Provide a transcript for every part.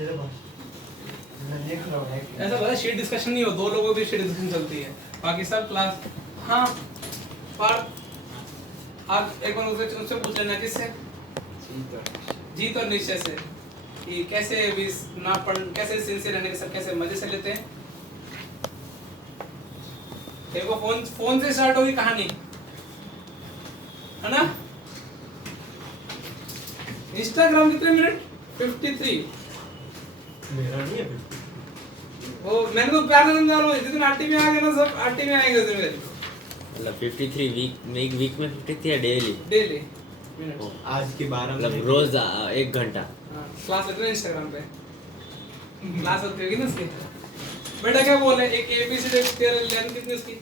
ऐसा पता sheet discussion नहीं हो, दो लोगों की शीट डिस्कशन चलती है, बाकी सब क्लास। हाँ पर आप एक बार उससे पूछ लेना, किससे? जीत और निश्चय से, कि कैसे भी ना पढ़, कैसे सिंसियर रहने के सब कैसे मजे से लेते हैं। देखो फोन से स्टार्ट होगी कहानी, है ना? इंस्टाग्राम कितने मिनट? 53। मेरा नहीं है। वो मैंने तो प्यार से समझा रहा हूँ, जितने आरटी में आ गए ना सब आरटी में आएंगे उसमें। मतलब 53 वीक में 53 या डेली? Daily minute. आज की 12 मतलब रोज 1 घंटा। हाँ क्लास लगता है इंस्टाग्राम पे, क्लास होती होगी ना उसकी। बेटा क्या बोले, एक एबीसीडी लेंथ कितनी उसकी?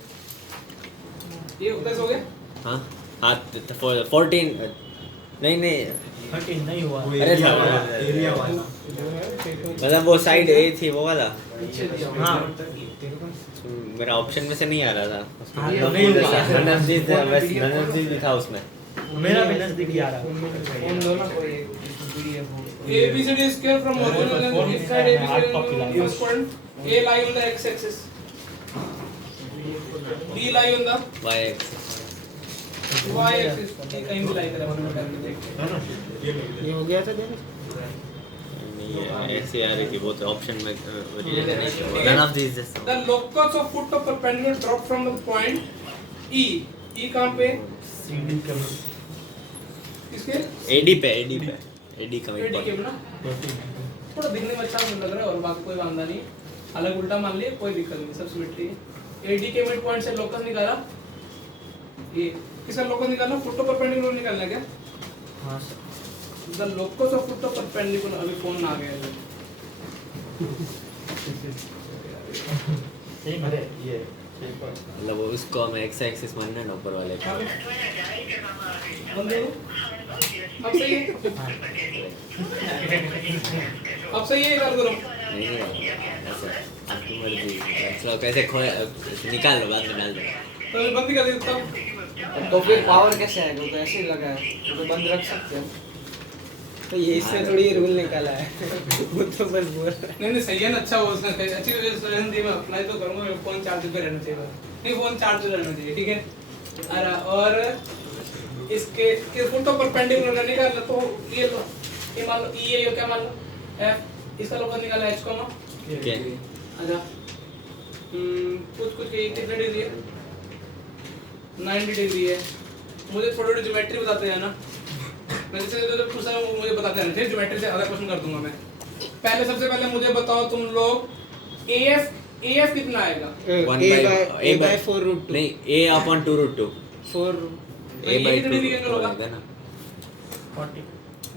ये 10 हो गया? हाँ 14 नहीं 13 नहीं हुआ। अरे एरिया वाला मतलब वो साइड ए थी वो वाला। हाँ मेरा ऑप्शन में से नहीं आ रहा था। हाँ, तो नहीं हुआ। नजदीक भी था उसमें। मेरा भी नजदीक ही आ रहा उन दोनों को ABCD square from original length inside ABCD is called A lie on the x axis, B lie on the y axis। y axis। कहीं भी lie करा मैंने देखते हैं। ये हो गया था देख। नहीं ऐसे आ रही थी वो तो ऑप्शन में none of these is The locus of foot of perpendicular drop from the point E कहाँ पे? सीडी का इसके AD पे AD का AD के ना थोड़ा दिखने में अच्छा लग रहा है और बाकी कोई वांदा नहीं, अलग उल्टा मान लिए कोई दिक्कत नहीं, सब सिमेट्री है। AD के मिड पॉइंट से लोकस निकाला, ये किसका लोकस निकालना? फुट ऑफ परपेंडिकुलर निकालना क्या? हाँ the locus of foot of perpendicular. अभी फोन आ गया है। सही अरे ये मतलब उसको हमें x एक्सिस मानना है ऊपर वाले का। बंद दे दो। अब सही है, अब सही है, कर करो। नहीं ऐसे आपकी मर्जी। चलो कैसे निकाल लो बाद में डाल दो। तो अभी बंद ही कर दे तब। तो फिर पावर कैसे आएगा? तो ऐसे ही लगा है, तो बंद रख सकते हैं। तो ये इससे थोड़ी ये रूल निकाला है। वो तो बस बोल रहा है। नहीं सही है ना, अच्छा वो उसने अच्छी सजेशन दी, मैं अप्लाई तो करूंगा। मेरा फोन चार्ज पे रहना चाहिए, नहीं फोन चार्ज पे रहना चाहिए, ठीक है। अरे और इसके फुट ऑफ परपेंडिकुलर निकालना, तो ये लो, ये मान लो ई है, ये क्या मान लो एफ, इसका लोकस निकाला एच को ना। ओके अच्छा कुछ ये कितने डिग्री है? 90 डिग्री है। मुझे थोड़ी थोड़ी ज्योमेट्री बताते हैं ना, मैं जैसे जो पूछा है वो मुझे बताते हैं, फिर ज्योमेट्री से आधा क्वेश्चन कर दूंगा मैं। पहले सबसे पहले मुझे बताओ तुम लोग, AF कितना आएगा? A/4√2 नहीं A/2√2 4 A/2 होगा ना। 40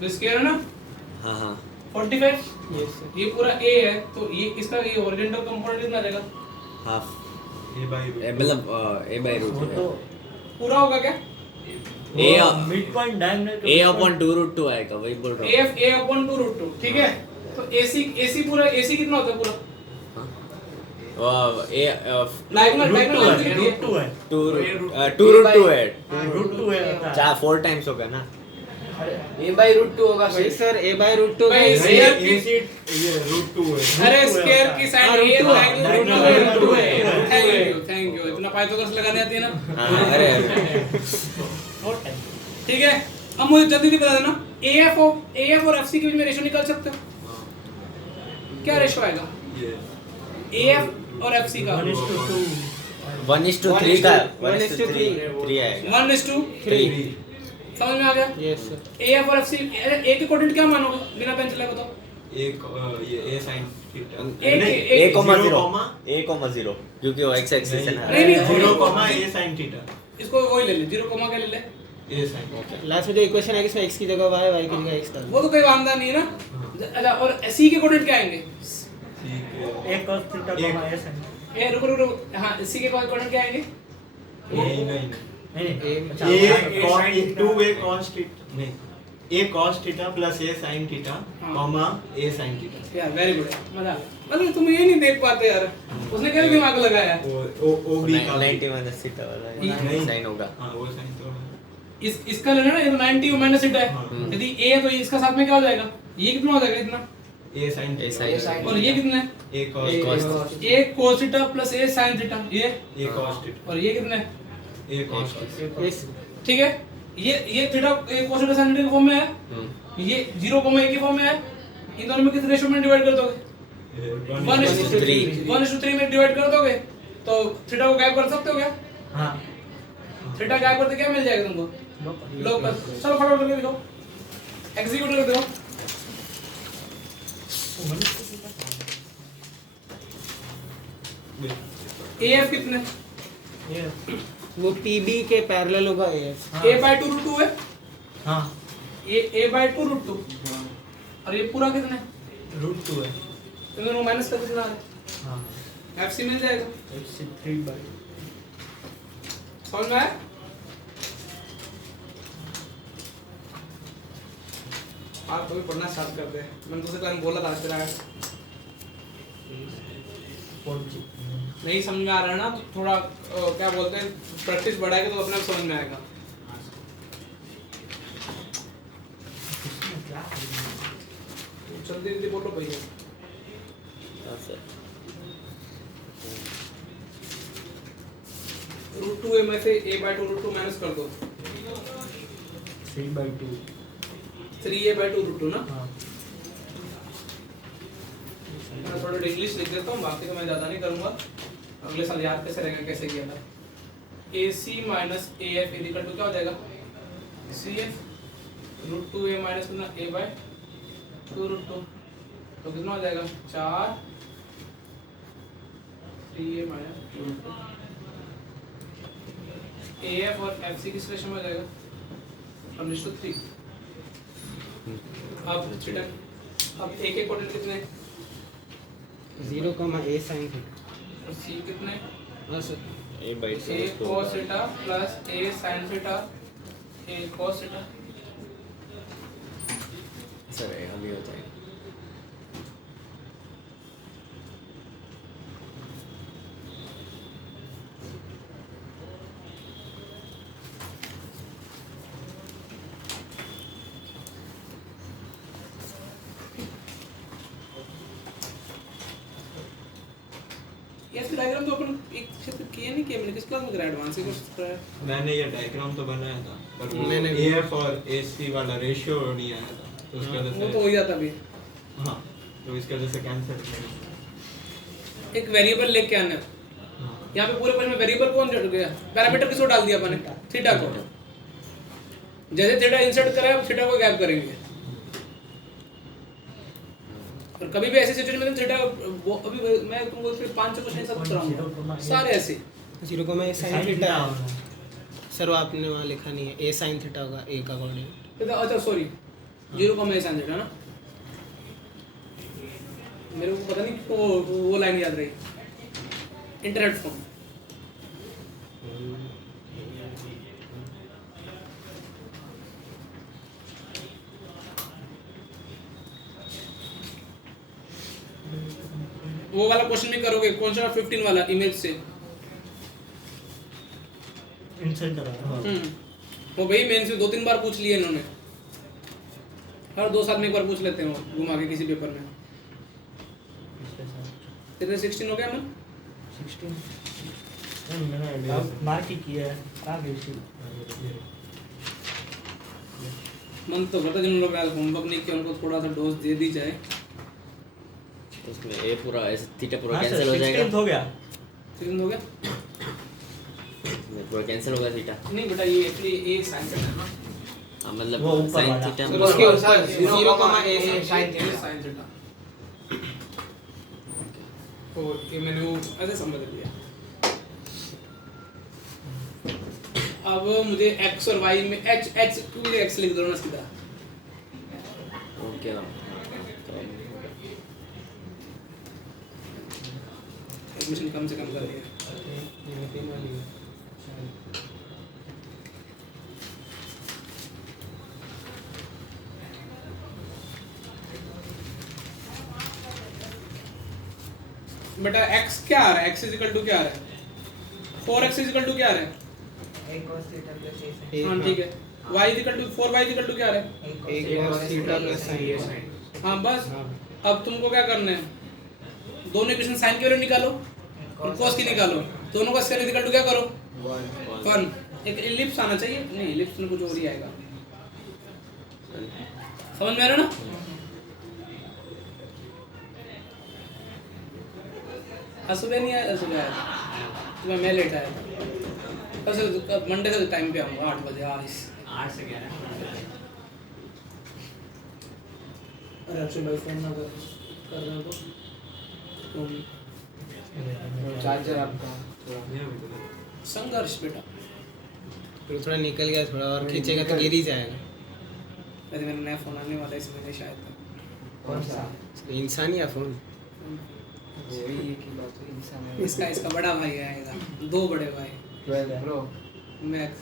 दिस स्क्वायर है ना? हाँ 45। Yes sir. ये पूरा A है, तो ये इसका ये हॉरिजॉन्टल कंपोनेंट कितना आ जाएगा? हाफ A/√2 मतलब A/√2 पूरा होगा क्या? मिड पॉइंट डायमीटर A/2√2 आएगा, वही बोल रहा हूँ। AF A/2√2, ठीक है। तो AC पूरा AC कितना होता है पूरा? डायगोनल √2 है 2√2 है √2 है 4 टाइम्स होगा ना। A/√2 होगा सही सर। A/√2 भाई, ये √2 है। अरे स्क्वायर की साइड हाँ, A √2 है। थैंक यू इतना पाइथागोरस लगाने आती है ना। हाँ अरे ठीक है, अब मुझे जल्दी बता देना, AF और FC के बीच में रेशियो निकाल सकते हो? क्या रेशियो आएगा AF और FC का? 1:3 का 1:3 आएगा 1:3। समझ में आ गया? Yes sir. AF और FC A के कोऑर्डिनेट क्या मानोगे बिना पेन चलाए बताओ? ये A sin थीटा A,0 क्योंकि वो x एक्सिस है ना। नहीं, 0, A sin थीटा इसको वही ले ले, 0 क्या ले ले, A sin ओके लास्ट में जो इक्वेशन है इसमें x की जगह y, y की जगह x डाल। वो तो कोई वांदा नहीं है ना। अच्छा और C के कोऑर्डिनेट क्या आएंगे? A cos theta A sin ए रुको हाँ, C के कोऑर्डिनेट क्या आएंगे? A cos थीटा नहीं A cos theta plus A sin theta comma A sin theta. यार वेरी गुड, मजा आ गया। मतलब तुम ये नहीं देख पाते यार, उसने क्या दिमाग लगाया है? ओ B का 90 माइनस थीटा वाला नहीं साइन होगा। हां वो sin तो इसका लेना ना, ये तो 90 माइनस थीटा है। हाँ। यदि A है तो इसका साथ में क्या हो जाएगा? ये कितना हो जाएगा? इतना A sin A theta sin और ये कितने हैं? A cos cos a cos theta plus a sin theta, ये A cos theta और ये कितने हैं? A cos theta ठीक है, ये theta a cos theta sin theta के फॉर्म में है, ये 0, a की फॉर्म में है। इन दोनों में किस रेशियो में डिवाइड कर दोगे? 1:3 1:3 में डिवाइड कर दोगे तो थीटा को गायब कर सकते हो क्या? हाँ थीटा गायब करते क्या मिल जाएगा तुमको? लोकस। चलो फटाफट करके दिखाओ, एग्जीक्यूट कर दो। AF कितने? वो PB के पैरेलल होगा AF। a/2√2 है, हाँ a/2√2 और ये पूरा कितने? √2 है इन दोनों माइनस का कितना है? हाँ FC मिल जाएगा। FC 3/2 समझ में आया? आप तो भी पढ़ना स्टार्ट कर दे। मैंने दूसरे क्लास में बोला था तेरा नहीं समझ में आ रहा है ना, तो थोड़ा क्या बोलते हैं, प्रैक्टिस बढ़ाएगा तो अपने आप समझ में आएगा। जल्दी जल्दी बोलो भैया। √2a में से a/2√2 माइनस कर दो। 3/2 3a/2√2 ना। हाँ मैं थोड़ा इंग्लिश लिख देता हूँ, बाकी तो मैं ज़्यादा नहीं करूँगा, अगले साल याद कैसे रहेगा कैसे किया था। AC minus AF equal to क्या हो जाएगा? CF √2a माइनस कितना a/2√2 तो कितना हो जाएगा? 4 3a माइनस 2√2। AF और FC किस रेशियो में हो जाएगा? 1:3। अब थीटा, अब A के कोऑर्डिनेट कितने हैं? 0, A sin थीटा और C कितने? A/2 a cos theta plus a sin theta a cos theta. Sir अभी हो जाएगा। ये इसका डायग्राम तो अपन एक क्षेत्र किए नहीं किए, मैंने किस क्लास में कराया? एडवांस ही कुछ कराया। मैंने ये डायग्राम तो बनाया था पर वो मैंने AF और AC वाला रेशियो नहीं आया था तो उसकी वजह वो से तो हो ही जाता भी। हाँ तो इसकी वजह से कैंसिल किया। एक वेरिएबल लेके आना है। हाँ यहाँ पे पूरे प्रश्न में वेरिएबल कौन जोड़ गया? पैरामीटर किसको डाल दिया अपन ने? थीटा को। जैसे थीटा इंसर्ट करा है थीटा को गैप करेंगे। और कभी भी ऐसी सिचुएशन में थीटा अभी मैं तुमको सिर्फ 5 से क्वेश्चन सब कराऊंगा सारे ऐसे 0, A sin थीटा सर वो आपने वहाँ लिखा नहीं है A sin थीटा होगा A का कोऑर्डिनेट। अच्छा सॉरी 0, a sin थीटा ना, मेरे को पता नहीं क्यों वो लाइन याद रही। इंटरनेट फॉर्म वो वाला क्वेश्चन भी करोगे, कौन सा 15 वाला इमेज से? इंसर्ट करा वो भाई मेन से 2-3 बार पूछ लिए इन्होंने, हर 2 साल में एक बार पूछ लेते हैं वो घुमा के किसी पेपर में। कितने 16 हो गया मन? 16 मैंने मार्क ही किया है आगे से मन तो करता जिन लोग होमवर्क नहीं किया उनको थोड़ा सा डोज दे दी जाए। उसमें A पूरा ऐसे थीटा पूरा हाँ, कैंसिल हो जाएगा। 16 हो गया 16 हो गया? इसमें पूरा कैंसिल होगा थीटा। नहीं बेटा ये एक्चुअली ए साइन थीटा है ना, हाँ मतलब वो ऊपर sin वाला। थीटा चलो, उसके उसके ऊपर 0, A sin theta sine theta. तो ये मैंने वो ऐसे समझ लिया। अब मुझे x और y में h क्यों x लिख दो ना सीधा। ओके ना एडमिशन कम से कम कर दिया। बेटा x क्या आ रहा है? x इक्वल टू क्या आ रहा है? 4x इक्वल टू क्या आ रहा है? हाँ ठीक है। y equal to 4y equal to क्या आ रहा है? A cos theta plus sin। हाँ बस अब तुमको क्या करना है, दोनों इक्वेशन साइन की वैल्यू निकालो और कॉस की निकालो, दोनों का स्क्वायर इक्वल टू क्या करो 1। एक इलिप्स आना चाहिए, नहीं इलिप्स में कुछ और ही आएगा, समझ में आ रहा ना। सुबह नहीं आया, सुबह आया सुबह मैं लेट आया था, कल से मंडे से टाइम पे आऊँगा 8 बजे। 8 से 11। अरे अक्षय भाई फोन ना कर रहे हो तो चार्जर आपका संघर्ष बेटा। तो थोड़ा निकल गया, थोड़ा और खींचेगा तो गिर ही जाएगा। वैसे मेरा नया फोन आने वाला है इसमें शायद। कौन सा? इंसान या फोन? वही एक ही बात है, इंसान है। इसका बड़ा भाई आएगा, 2 बड़े भाई 12 प्रो मैक्स।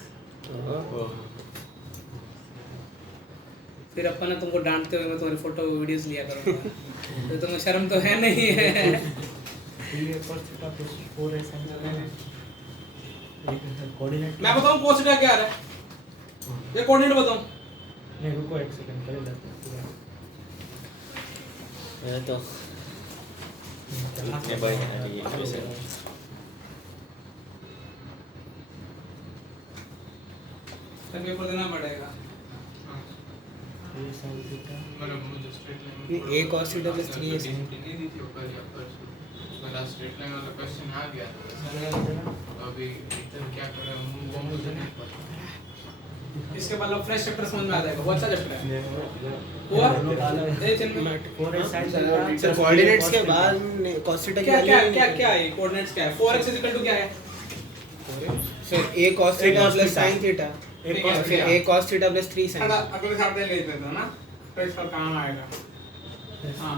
फिर अपन तुमको डांटते हुए मैं तुम्हारी फोटो वीडियोस लिया करूँगा तो तुम्हें शर्म तो है नहीं है। मैं बताऊँ कोसिटा क्या आ रहा है, ये कोऑर्डिनेट बताऊँ। नहीं रुको एक सेकंड, पहले लेते हैं। मैं तो ये भाई ये इक्वेशन तब पेपर देना पड़ेगा। ए cos theta plus 3 straight line वाला क्वेश्चन आ गया, अभी इधर क्या करें वो मुझे नहीं पता। इसके बाद लोग फ्रेश चैप्टर समझ में आ जाएगा, बहुत अच्छा चैप्टर है। हुआ ए चिन्ह सर कोऑर्डिनेट्स के बाद cos थीटा क्या क्या क्या क्या है कोऑर्डिनेट्स क्या है, 4x क्या है sir a cos theta plus sin theta, फिर a cos theta plus 3 sin। अगले साथ ले लेते हैं ना, तो इसका काम आएगा। हाँ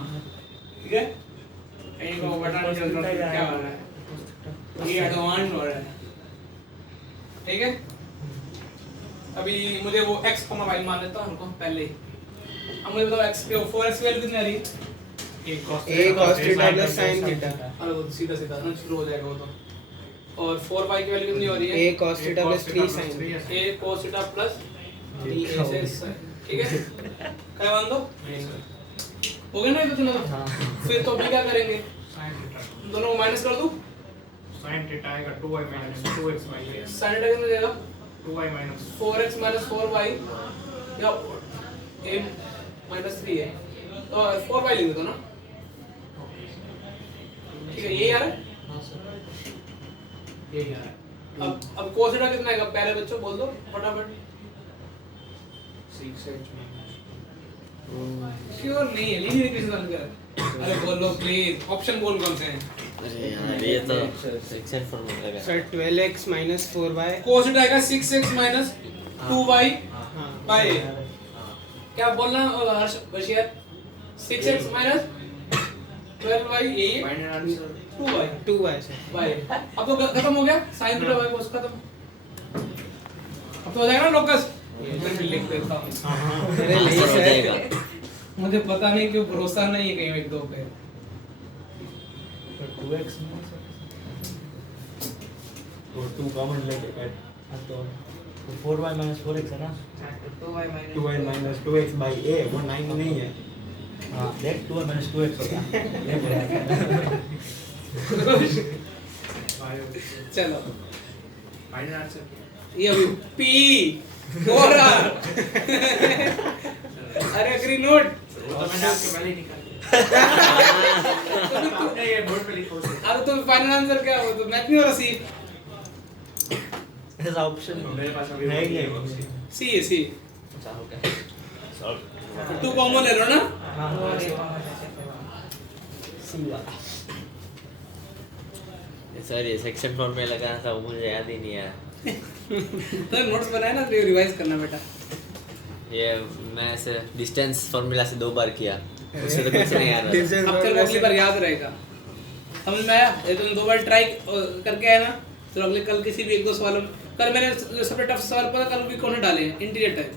ठीक है, इनको बताने की जरूरत क्या हो रहा है, ये एडवांस हो रहा है। ठीक है, अभी मुझे वो x, y मान लेता हूँ उनको पहले। अब मुझे बताओ x के 4x की वैल्यू कितनी आ रही है? a cos theta plus sin theta, अरे वो सीधा सीधा शुरू हो जाएगा वो तो। और 4y की वैल्यू कितनी हो रही है? a cos theta plus 3 sin। a cos theta plus 3 ठीक है, क्या मान दो हो गया ना ये तो तीनों। फिर तो भी क्या करेंगे, दोनों को माइनस कर दूं, sin थीटा आएगा 2y minus 2x by a, sin theta कितना जाएगा 2y minus 4x minus 4y या a minus 3 है तो 4y लिख दो ना। ठीक है, ये यार ये क्या है। अब cos थीटा कितना आएगा पहले बच्चों बोल दो फटाफट। 6h श्योर नहीं है, लीनियर इक्वेशन कर। अरे बोलो प्लीज, ऑप्शन बोल कौन से हैं? अरे यार ये तो सेक्शन फॉर्मूला का sir 12x minus 4y। cos theta आएगा 6x minus 2y हाँ बाय क्या बोलना हर्ष बशीर, 6x minus 12y ये final answer 2y 2y sir. Bye. अब तो खत्म हो गया sin थीटा y cos खत्म, अब तो हो जाएगा ना लोकस। मैं भी लिख देता हूँ, अरे नहीं हो सर, जाएगा। मुझे पता नहीं क्यों भरोसा नहीं है कहीं एक दो पे। 2x और 2 कॉमन लेके ऐड तो 4y minus 4x है ना, 2y minus 2x by a, वो 9 नहीं है। हाँ देख 2y minus 2x हो गया। चलो फाइनल आंसर ये अभी पी हो रहा। अरे अग्री नोट वो तो मैंने आपके पहले ही निकाल दिया। नहीं ये बोर्ड पे लिखो उसे। अब तो फाइनल आंसर क्या हो तो मैथ नहीं हो रहा, सी ऐसा ऑप्शन मेरे पास अभी है ही नहीं। सी है सी, चाहो क्या सॉल्व 2 कॉमन ले लो ना। सर ये सेक्शन फॉर्मूला लगाना था वो मुझे याद ही नहीं आया। तो नोट्स बनाए ना, तो रिवाइज करना बेटा। ये मैं ऐसे डिस्टेंस फॉर्मूला से 2 बार किया, उससे तो कुछ नहीं आ रहा। Distance अब चलो अगली बार याद रहेगा, समझ में आया? ये तुमने 2 बार ट्राई करके आया ना, तो अगले कल किसी भी 1-2 सवालों में, कल मैंने सेपरेट ऑफ सवाल पता कल भी कौन डाले हैं इंटीरियर टाइप,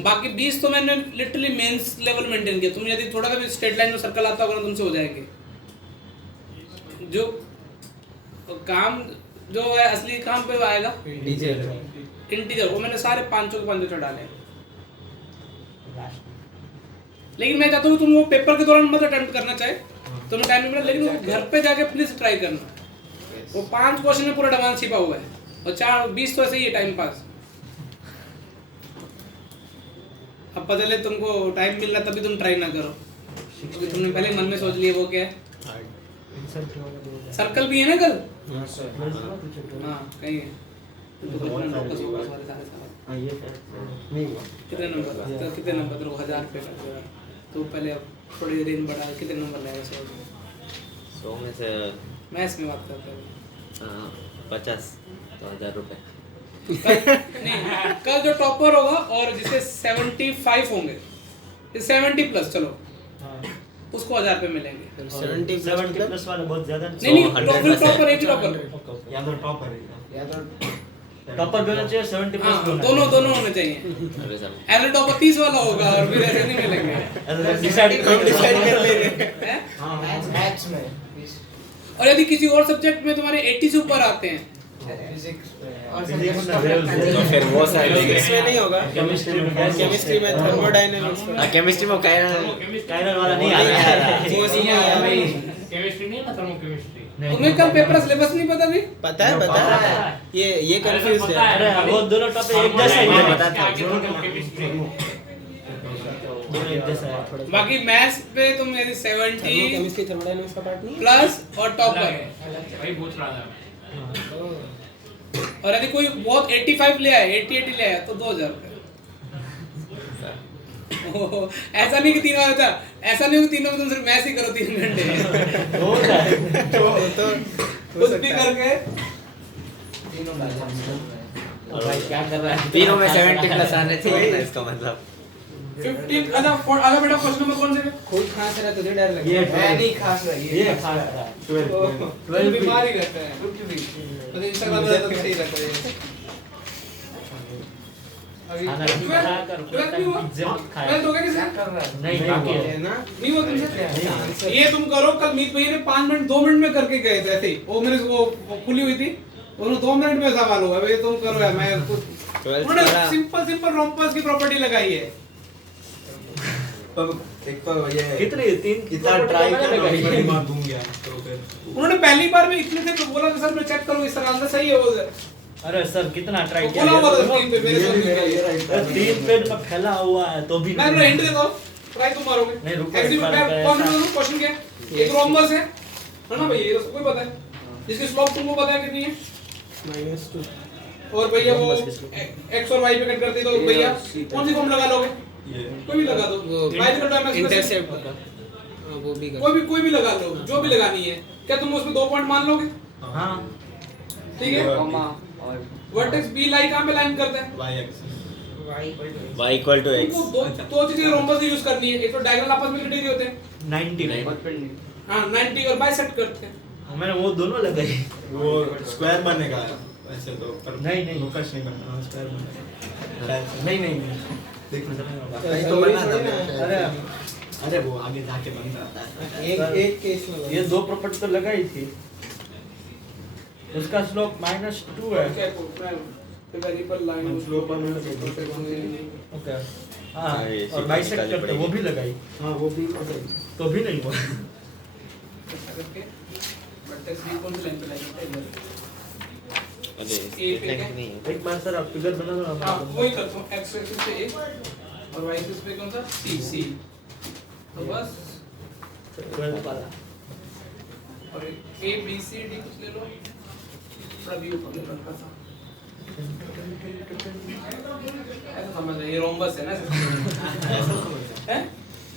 बाकी 20 तो मैंने लिटरली मेंस लेवल मेंटेन किया। तुम यदि थोड़ा सा भी स्ट्रेट लाइन में सर्कल आता होगा ना तुमसे हो जाएंगे। जो काम जो है असली काम पे आएगा इंटीजर, वो मैंने सारे 5 के 5 डाले। लेकिन मैं चाहता हूँ तुम वो पेपर के दौरान मत अटेम्प्ट करना चाहे तुम्हें टाइम नहीं मिला, लेकिन वो घर पे जाके प्लीज ट्राई करना। वो 5 क्वेश्चन में पूरा एडवांस छिपा हुआ है और 4-20 तो ऐसे ही है टाइम पास। अब पता चले तुमको टाइम मिल रहा तभी तुम ट्राई ना करो, क्योंकि तुमने पहले मन में सोच लिया वो क्या है। सर्कल भी है ना कल? हाँ कहीं है। कितने नंबर तो कितने नंबर तो 1000 रुपये का तो पहले अब थोड़ी रेंज बढ़ा कितने नंबर लाएगा 100 में से मैथ्स में बात करते हैं 50 तो 1000 रुपये। नहीं कल जो टॉपर होगा और जिसे 75 होंगे 70 प्लस चलो उसको 1000 रुपये मिलेंगे। 70 प्लस वाले बहुत ज्यादा नहीं टॉपर एक ही टॉपर या तो टॉपर है या तो टॉपर भी होना चाहिए 70 प्लस हाँ, दोनों होने चाहिए। ऐसे टॉपर 30 वाला होगा और फिर ऐसे नहीं मिलेंगे। डिसाइड कर लेंगे हैं? मैथ्स में और यदि किसी और सब्जेक्ट में तुम्हारे 80 से ऊपर आते हैं फिजिक्स तो फिर वो सारे फिजिक्स में नहीं होगा, केमिस्ट्री में केमिस्ट्री में थर्मोडायनामिक्स में केमिस्ट्री में काइनल वाला नहीं आ रहा वो नहीं आया भाई। केमिस्ट्री नहीं ना थर्मोकेमिस्ट्री। तुम्हें कल पेपर सिलेबस नहीं पता भी? पता है ये कंफ्यूज है। अरे वो दोनों टॉपिक एक जैसा ही है पता था। केमिस्ट्री दोनों एक जैसा है बाकी मैथ्स पे तुम यदि 70 केमिस्ट्री थर्मोडायनामिक्स का पार्ट नहीं है। प्लस और टॉपर भाई पूछ रहा था। और यदि कोई बहुत 85 ले आए 80 ले आया तो 2000 रुपये। ऐसा नहीं कि 3 बार होता, ऐसा नहीं कि 3 में तुम सिर्फ मैथ्स ही करो 3 घंटे हो रहा है तो कुछ भी करके तीनों बैलेंस और भाई क्या कर रहा है तीनों में 70 प्लस आने चाहिए ना, इसका मतलब 15 अच्छा बेटा क्वेश्चन नंबर कौन से है? खुद खांस रहा तुझे डर लगे। ये मैं नहीं खास रही ये खा रहा है 12 बीमार ही रहता है कुछ भी तो इंस्टाग्राम पे तो सही रहता है। अभी खाना 12 खा कर पिज्जा मत खाया तो क्या किसी कर रहा है नहीं बाकी है ना नहीं वो तुमसे ये तुम करो। कल मीत भैया ने 5 मिनट 2 मिनट में करके गए थे ऐसे ही। वो मैंने वो खुली हुई थी उन्होंने 2 मिनट में सवाल हुआ भाई तुम करो यार। मैं उन्होंने सिंपल रोम्बस की प्रॉपर्टी लगाई है। एक तो ये कितने 3 इतना ट्राई कर मैं मार दूंगा तो फिर उन्होंने पहली बार में इतने थे तो बोला कि सर मैं चेक करूं इस तरह से सही है वो अरे सर कितना ट्राई वो किया बोला हुआ था ये स्क्रीन पे मेरे साथ मेरा भी ये किया। राइट 3 पेज में फैला हुआ है तो भी मैं तुम्हें हिंट देता हूं ट्राई तुम मारोगे। नहीं, रुको, ऐसे एक बार मैं मैं कौन सा ऐसा- क्वेश्चन क्या है? एक रोम्बस है ना भाई ये तो सबको पता है। जिसकी स्लोप तुमको पता है कितनी है -2 और भैया वो x और y पे कट करती तो भैया कौन सी फॉर्म लगा लोगे? ये कोई भी लगा दो वो y equal to mx intercept का वो भी कर कोई भी लगा लो जो भी लगानी है। क्या तुम उसमें 2 पॉइंट मान लोगे? हां ठीक है। कॉमा और वर्टेक्स b लाई कहां पे लाइन करता है? y axis y equal to x तुमको दो चीजें रोम्बस यूज करनी है। एक तो डायगोनल आपस में कटे होते हैं 90 हां 90 और बाइसेक्ट करते हैं। मैंने वो दोनों लगाई वो स्क्वायर बनेगा वैसे तो पर नहीं। फोकस नहीं करना स्क्वायर बनेगा नहीं देखो अरे तो बना था अरे अरे वो आगे जाके बनता है एक केस में ये 2 प्रॉपर्टी तो लगाई थी उसका स्लोप -2 है क्या को मैं वेरिएबल लाइन स्लोप पर ओके हां हाँ, ये और बाइसेक्ट निकालनी करते वो भी लगाई हां वो भी तो भी नहीं हुआ करके वर्टेक्स b कौन सी लाइन पे लाइन है? अरे A पे क्या? नहीं है। एक बार सर आप फिगर बना दो हां ना वही करता हूं x एक्सिस पे a और y एक्सिस पे कौन सा c तो बस 12 वाला और a b c d कुछ ले लो थोड़ा व्यू कर लो हल्का सा ऐसा समझ लो ये रोम्बस है ना ऐसा समझ हैं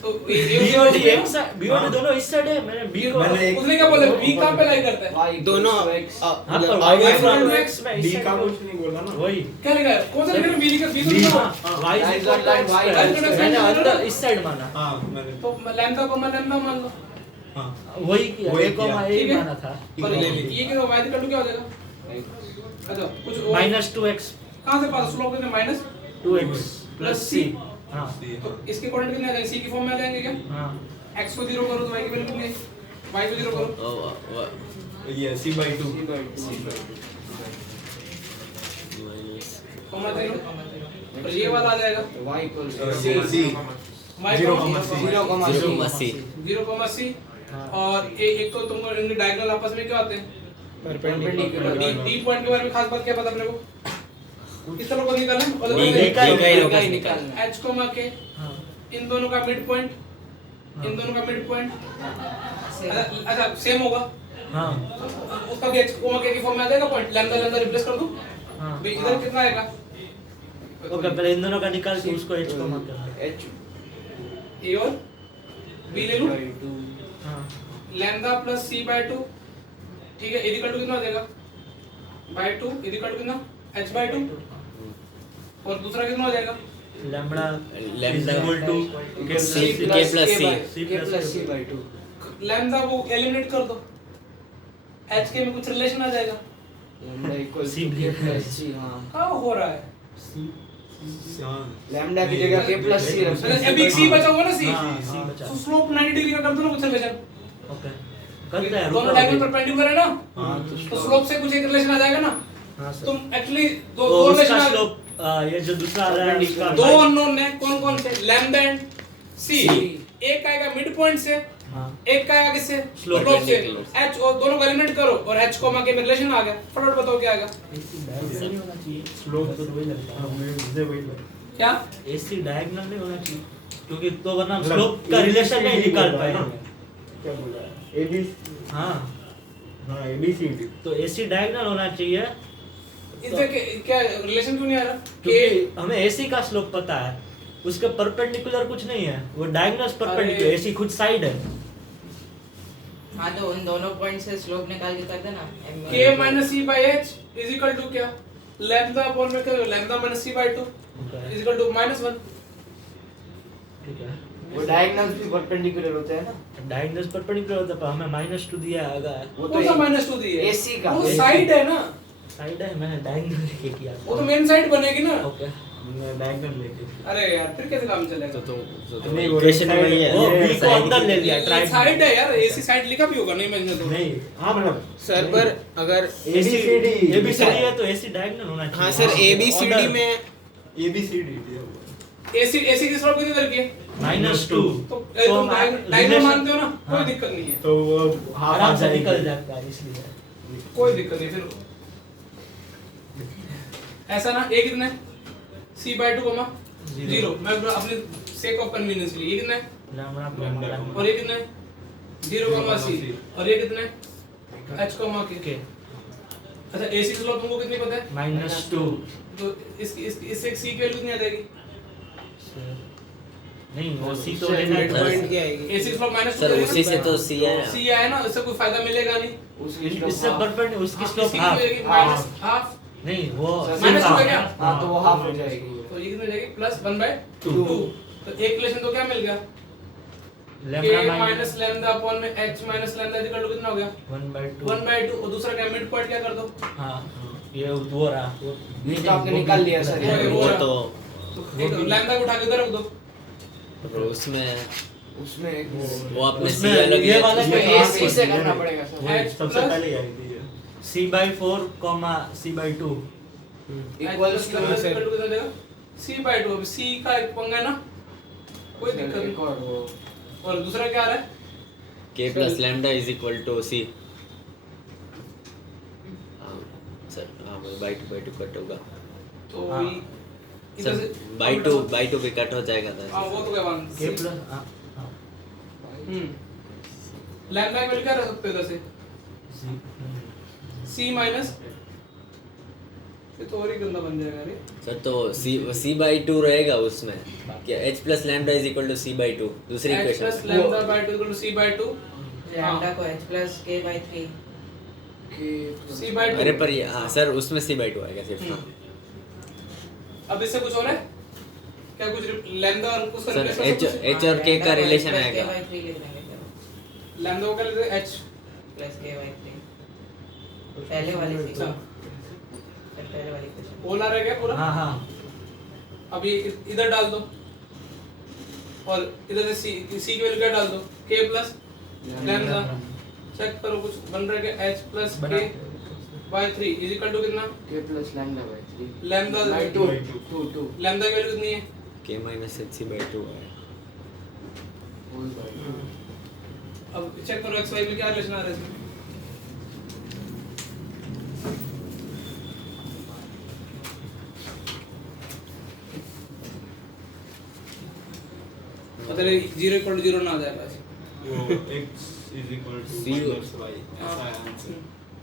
तो बीओडी एक साइड बीओडी दोनों इस साइड है मैंने बी को मैंने एक- उसने क्या बोला b कहां पे लाई करता है? y दोनों हां पर y y equal to from x x में डी इस का साइड कुछ नहीं बोला ना वही क्या लिखा है? कौन सा लिखा है? b लिखा b तो बी लिखा हां y y equal to x y मैंने अंदर इस साइड माना हां मैंने तो लैम्डा को लैम्डा मान लो हां वही किया वही a किया। a ठीक है। माना था पर ये क्या y इक्वल टू क्या हो जाएगा? अच्छा कुछ -2x कहां से पास स्लोप कितने माइनस 2x प्लस c हां तो इसके कोऑर्डिनेट कितने आ जाएंगे? c की फॉर्म में आ जाएंगे क्या? हां x को 0 करो तो y की वैल्यू कितनी है? y को 0 करो ये c/2 कॉमा 0 और ये वाला आ जाएगा y equals c c y 0,c 0,c और एक तो तुमको इनके डायगोनल आपस में क्या होते हैं परपेंडिकुलर डी पॉइंट के बारे में खास बात क्या पता अपने को किस तरह को निकालना और डी का ही निकालना h को के इन दोनों का मिड पॉइंट इन दोनों का मिड पॉइंट अच्छा सेम होगा हाँ उसका भी h को के की फॉर्म में आ जाएगा पॉइंट लैम्डा लैम्डा रिप्लेस कर दूं हाँ भाई इधर कितना आएगा ओके पहले इन दोनों का निकाल के उसको h को मत करना h a और b ले लूं हाँ लैम्डा प्लस c बाय 2 ठीक है इक्वल टू कितना हो जाएगा बाय 2 इक्वल टू कितना h बाय 2 और दूसरा कितना हो जाएगा lambda lambda equal to k plus c k plus c by 2 lambda को एलिमिनेट कर दो h के में कुछ रिलेशन आ जाएगा lambda equal C to k plus c हां क्या हो रहा है लैम्डा की जगह k plus c रख मतलब अभी c बचा हुआ ना c हाँ c बचा तो स्लोप 90 डिग्री का कर दो ना कुछ रिलेशन ओके करते हैं दोनों डायगोनल परपेंडिकुलर है ना हाँ तो स्लोप से कुछ एक रिलेशन आ जाएगा ना हाँ सर तुम एक्चुअली दो तो दो उसका रिलेशन स्लोप ये जो दूसरा आ रहा है उसका दो अननोन है कौन कौन से लैम्डा एंड c एक आएगा मिड पॉइंट से हाँ एक का आएगा किससे Slope स्लोप से perpendicular। h और दोनों को एलिमिनेट करो और h को के रिलेशन आ गया फटाफट बताओ क्या आएगा नहीं होना चाहिए स्लोप तो वही लगता है मुझे वही लगता क्या है AC डायगोनल नहीं होना चाहिए क्योंकि तो वरना स्लोप का रिलेशन नहीं निकाल पाएंगे क्या बोला ए बी हाँ हाँ ए बी सी डी तो AC डायगोनल होना चाहिए इससे क्या रिलेशन क्यों नहीं आ रहा क्योंकि हमें AC का स्लोप पता है उसके परपेंडिकुलर कुछ नहीं है वो डायगोनल परपेंडिकुलर AC खुद साइड है हाँ तो उन दोनों पॉइंट से स्लोप निकाल के कर देना k minus c by h is equal to क्या लैम्डा अपॉन में क्या lambda minus c by 2 is equal to -1 ठीक है वो डायगोनल्स भी परपेंडिकुलर होते हैं ना डायगोनल परपेंडिकुलर होता है पर हमें -2 दिया है वो कौन सा -2 दी है AC का वो साइड है ना साइड है मैंने डायगोनल लेके किया वो तो मेन साइड बनेगी ना ओके डायगोनल लेके अरे यार फिर कैसे काम चलेगा तो नहीं, वो इक्वेशन side वही है वो ये B को अंदर ले लिया ट्राई साइड है यार एसी साइड लिखा भी होगा नहीं मैं तो नहीं हाँ मतलब सर पर अगर AC ABCD ABCD है तो AC डायगोनल होना चाहिए हाँ सर ABCD Order। में ए बी सी डी दिया हुआ है। एसी की स्लोप कितनी दर की है -2 तो तुम डायगोनल मानते हो ना कोई हाँ। दिक्कत नहीं है तो वो हाफ आराम आ से जाएगी। निकल जाता है इसलिए कोई दिक्कत नहीं फिर ऐसा ना ए कितना है c by 2 कमा 0 मैं अपने सेक ऑफ कन्वीनियंस के लिए ये कितना है लैम्बडा और ये कितना है 0 c और ये कितना है h के अच्छा ac स्लोप तुमको कितनी पता है -2 तो इससे एक c की वैल्यू कितनी आ जाएगी नहीं वो C तो मिड लेना पॉइंट क्या आएगी ac स्लोप -2 सर उसी से तो c है c आया ना इससे कोई फायदा मिलेगा नहीं इससे परपेंडिकुलर उसकी स्लोप इसकी हाफ मिलेगी माइनस हाफ नहीं वो माइनस हो गया हाँ तो वो हाफ हो जाएगी तो ये कितना हो जाएगी प्लस 1/2 तो एक रिलेशन तो क्या मिल गया k lambda minus lambda upon में h माइनस लैम्डा इक्वल टू कितना हो गया 1/2 1/2 और दूसरा क्या मिड पॉइंट क्या कर दो हाँ ये वो रहा वो ये तो आपने निकाल लिया सर वो- वो तो तो एक लैम्डा को उठा के उधर रख दो उसमें उसमें वो अपने उसमें c अलग ये है वाला उसमें क्या AC से करना पड़ेगा सर वही H सबसे plus- पहले आई थी ये। C/4, C/2 equals two equal to कितना देगा c/2 अब c का एक पंगा है ना कोई दिक्कत एक नहीं और वो और दूसरा क्या आ रहा है k plus lambda is equal to c sir हाँ by 2 कट होगा तो हाँ। इधर सर से by 2 भी कट हो जाएगा हां था वो तो क्या वन K प्लस हाँ लैम्डा की वैल्यू क्या रख सकते हो इधर से c माइनस ये तो और ही गंदा बन जाएगा रे सर तो c by 2 रहेगा उसमें क्या h plus lambda is equal to c by 2 दूसरी h plus equation lambda by 2 equal to c by 2 lambda को h plus k by 3 c by 2 अरे पर ये हाँ सर उसमें c by 2 आएगा सिर्फ हाँ अब इससे कुछ और है क्या कुछ लैम्डा और उसका सर रिप्लेस कर सकते h और k का रिलेशन k आएगा by 3 लिख देंगे चलो लैम्डा को क्या लेते हैं h plus k by 3 पहले वाली से अच्छा पहले वाली क्वेश्चन बोला रह गया पूरा हाँ हाँ अब ये इधर डाल दो और इधर से c की वैल्यू क्या डाल दो k प्लस लैम्डा चेक करो कुछ बन रहा है क्या h plus k by 3 is equal to कितना k plus lambda by 3 lambda by 2 2 2 lambda की वैल्यू कितनी है k minus h c by 2 है अब चेक करो एक्स वाई में क्या रिलेशन आ रहा है इसमें। मतलब 0 = 0 ना आ जाए बस। वो x = Zero. -y ऐसा है आंसर।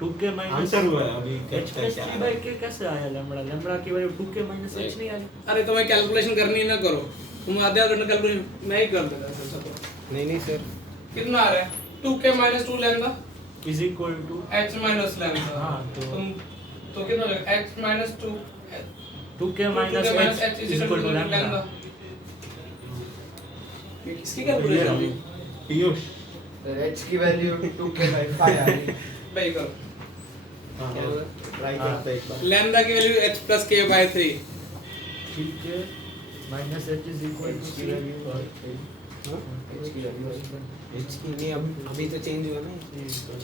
2k minus आंसर हुआ है अभी h plus 3/k कैसे आया लैम्बडा? लैम्बडा की वैल्यू 2k minus h नहीं आई? अरे तुम्हें कैलकुलेशन करनी ना करो, तुम आधे घंटे कैलकुलेशन मैं ही कर देता सर सब। नहीं सर, कितना आ रहा है? 2k - 2 lambda is equal to h minus lambda. हाँ, तो तुम तो कितना हो जाएगा? h minus 2 2k minus h is equal to lambda. इसकी कैलकुलेशन होगी पीयूष h की वैल्यू 2k/5 आ रही भाई करो। क्या हुआ? ट्राई करते हैं एक बार। लैम्बडा की value h + k/3। 3k minus h is equal to 3 और h की वैल्यू h की नहीं, अभी तो चेंज हुआ ना,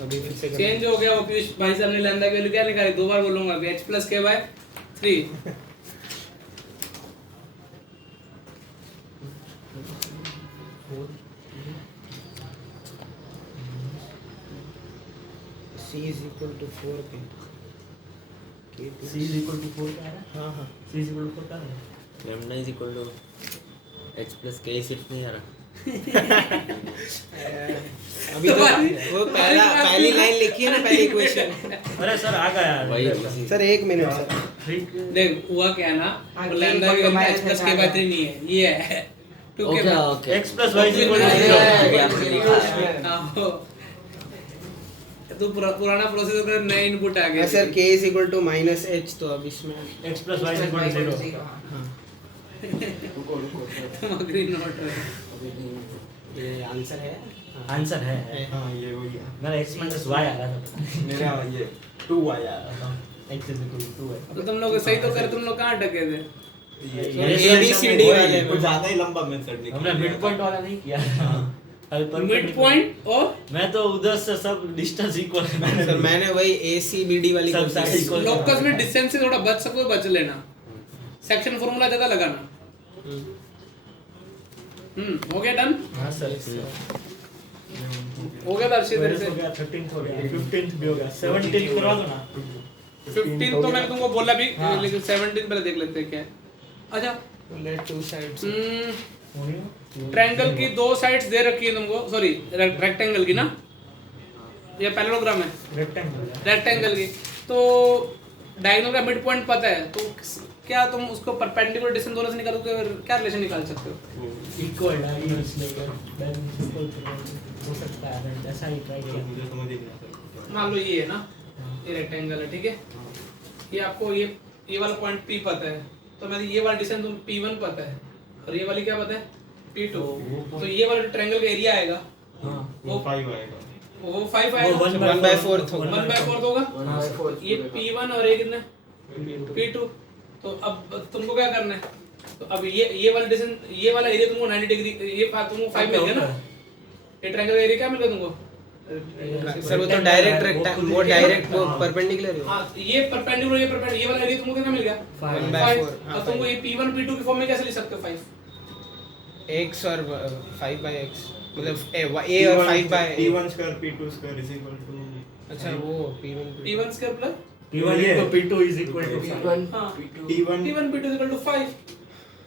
अभी फिर से चेंज हो गया। वो पीयूष भाई साहब ने लैम्बडा की वैल्यू क्या निकाली? दो बार बोलूंगा अभी, h + k/3। c is equal to 4k। c is equal to 4 क्या है? हाँ हाँ, c is equal to 4 क्या है? lambda is equal to h plus k सिर्फ नहीं आ रहा। अभी तो वो पहली लाइन लिखी है ना, पहली इक्वेशन। अरे सर आ गया यार। वही सर 1 मिनट सर। 3k देख हुआ क्या ना, हाँ, लैम्बडा की वैल्यू h + k/3 नहीं है, ये है 2k। Okay x plus y is equal to Yeah, 0. yeah. हाँ, तो पुराना प्रोसेसर का नया इनपुट आ गया। Sir k is equal to -h, तो अब इसमें x plus y is equal to 0. तुम अग्री नोट ये आंसर है। आंसर है। हाँ ये वही है। मेरा x minus y आ रहा था। मेरा ये 2 आया। x is equal to 2 है। तो तुम लोग सही तो कर, तुम लोग कहाँ अटके थे? A B C D वाले कुछ ज्यादा ही लंबा मेथड निकला। हमने मिड पॉइंट वाला नहीं किया। मिड पॉइंट और मैं तो उधर से सब डिस्टेंस इक्वल सर मैंने वही A C B D वाली सब साइड equal लोकस में डिस्टेंस से थोड़ा बच सको बच लेना, सेक्शन फार्मूला ज्यादा लगाना। हो गया डन? हां सर। हो गया दर्शित तेरे से? हो गया 13th हो गया 15th भी हो गया 17th करवा दो ना। 15 तो मैंने तुमको बोला भी, लेकिन 17 पहले देख लेते हैं क्या है। अच्छा, लेट टू साइड्स। ट्रायंगल की दो साइड्स दे रखी है तुमको, सॉरी रेक्टेंगल की ना, ये पैरेललोग्राम है रेक्टेंगल की। तो डायगोनल का मिड पॉइंट पता है, तो क्या तुम उसको परपेंडिकुलर डिस्टेंस दोनों से निकालोगे, क्या रिलेशन निकाल सकते हो? इक्वल डायगोनल्स लेकर बैलेंस इक्वल हो सकता है। ऐसा ही ट्राई किया। मुझे समझ ही नहीं आता। मान लो ये है ना, ये रेक्टेंगल है, ठीक है। ये आपको ये वाला पॉइंट P पता है, तो मैं ये वाला डिस्टेंस तुम P1 पता है, और ये वाली क्या पता है? P2। तो ये वाला ट्रायंगल का एरिया आएगा हां वो 5 आएगा। वो 5 आएगा, 1/4 होगा। 1/4 होगा। ये P1 और ये कितना? P2। तो अब तुमको क्या करना है? तो अब ये वाला डिस्टेंस, ये वाला एरिया तुमको 90 डिग्री, ये तुमको 5 मिल गया ना। ये ट्रायंगल का एरिया क्या मिल गया तुमको? सर वो तो डायरेक्ट वो डायरेक्ट वो परपेंडिकुलर है। हां, ये परपेंडिकुलर, ये परपेंडिकुलर, ये वाला एरिया तुमको कितना मिल गया? 1/4। अब तुमको ये P1 P2 की फॉर्म में कैसे लिख सकते हो? 5 x और 5/x, मतलब a और 5/a। P1² P2² is equal to अच्छा वो P1 P1² plus P1 into P2 is equal to 5. हां P1 P1 P2 equal to 5।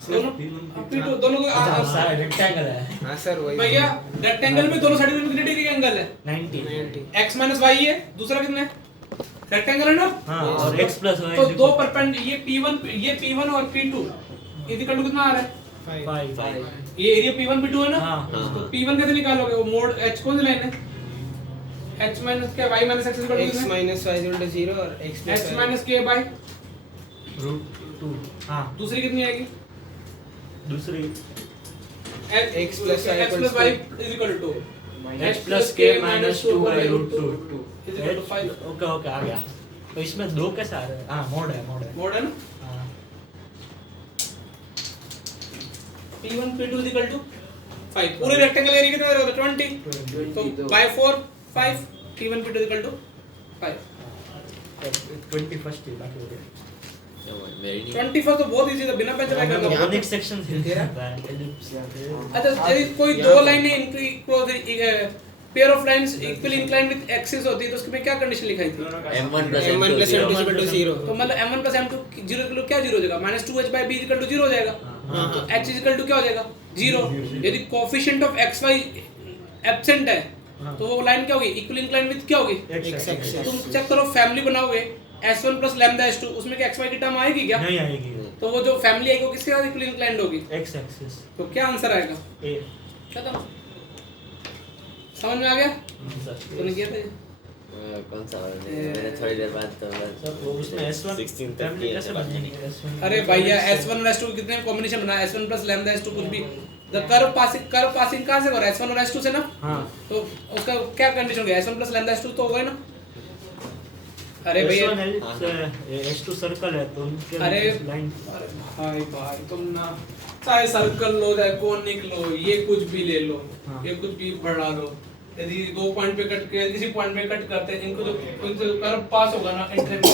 दोनों P1 P2 दोनों को अच्छा साइड रेक्टेंगल है। हाँ सर वही भैया रेक्टेंगल में दोनों साइड में कितने डिग्री का एंगल है? 90। x - y है, दूसरा कितना है? रेक्टेंगल है ना। हां और x plus y तो is दो equal परपेंड, ये P1 और P2 इक्वल टू कितना आ रहा है? 5. ये एरिया P1 P2 है ना। हाँ। तो P1 कैसे निकालोगे? वो मोड h कौन सी लाइन है? h minus k y minus x is equal to x कितना? minus y is equal to 0 और x plus h y minus k by √2. हां दूसरी कितनी आएगी? दूसरी x plus y x plus y is equal to h plus k minus 2 by √2 is equal to 5। Okay okay आ गया। तो इसमें दो कैसे आ रहे हैं? हां मोड है मोड है ना। हां P1 P2 is equal to 5। पूरे रेक्टेंगल एरिया कितना होगा? 20। तो by 4 5 P1 P2 is equal to 5। 21st ही बाकी हो गया। मेरी नहीं 21 तो बहुत इजी था, बिना पेंच ट्राई करना यहाँ पड़ता। नेक्स्ट सेक्शन एलिप्स अच्छा यदि कोई दो लाइनें pair of lines equally inclined with axis होती है तो उसमें क्या कंडीशन लिखाई थी? m1 m1 plus m2 is equal to 0 तो मतलब m1 plus m2 0 के लिए क्या 0 हो जाएगा? -2h by b is equal to 0 हो जाएगा। तो h is equal to क्या हो जाएगा? 0। यदि कोएफिशिएंट ऑफ xy एब्सेंट है तो वो लाइन क्या होगी? इक्वली इंक्लाइंड विद क्या होगी? एक्स एक्सिस तुम चेक करो, फैमिली बनाओगे s1 plus lambda s2, उसमें क्या xy की टर्म आएगी क्या? नहीं आएगी तो वो जो फैमिली आएगी वो किसके साथ इक्वली इंक्लाइंड होगी? एक्स एक्सिस तो क्या आंसर आएगा? ए खत्म। समझ में आ गया? तूने किया था ये? कौन सा वाला? मैंने थोड़ी देर बाद तो सर वो उसमें S1 16 तक फैमिली किया कैसे था। बनेगी S1 अरे भैया S1 और S2 कितने कॉम्बिनेशन बना? S1 plus lambda S2 कुछ भी। द कर्व पासिंग कहां से हो रहा है? S1 और S2 से ना? हाँ तो उसका क्या कंडीशन हो गया? S1 plus lambda S2 तो होगा ही ना? अरे भैया S1 एलिप्स S2 सर्कल है तो उनके अरे लाइन भाई भाई तुम ना चाहे सर्कल लो चाहे कोनिक लो, ये कुछ भी ले लो, हाँ। ये कुछ भी बढ़ा लो, यदि दो पॉइंट पे कट के किसी पॉइंट पे कट करते हैं, इनको जो कर्व पास होगा ना इंटर में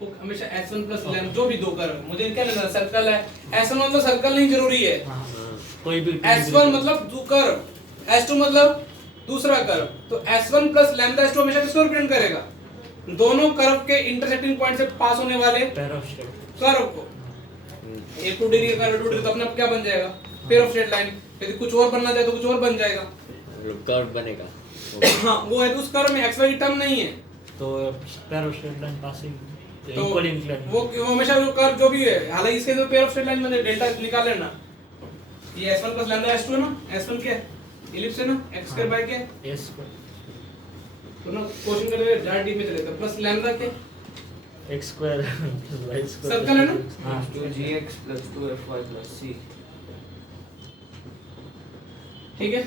वो हमेशा S1 plus lambda जो भी दो कर्व, मुझे क्या लेना? सर्कल है S1 मतलब सर्कल नहीं जरूरी है, कोई भी S1 मतलब दो कर्व, S2 मतलब दूसरा कर्व, तो S1 plus lambda S2 हमेशा किसको रिप्रेजेंट करेगा? दोनों कर्व के इंटरसेक्टिंग पॉइंट से पास होने वाले पेयर ऑफ स्ट्रेट कर्व को। ये 2 डिग्री का कर्व 2 डिग्री तो अपने आप क्या बन जाएगा? Pair of straight line. यदि कुछ और बनना चाहे तो कुछ और बन जाएगा। कर्व बनेगा। हाँ वो है, तो उस कर्व में x y की टर्म नहीं है तो pair of straight line passing तो इक्वल इंक्लाइन वो हमेशा वो कर्व जो भी है, हालांकि इसके तो पेयर ऑफ स्ट्रेट लाइन में डेल्टा निकाल लेना। ये S1 plus lambda S2 है ना? S1 क्या है? इलिप्स है ना? x स्क्वायर बाय क्या है? S स्क्वायर तो ना क्वेश्चन करते हुए ज्यादा डीप में चले तो प्लस लैम्डा क्या? x square plus y square circle है ना? हां 2gx plus 2fy plus c. ठीक है?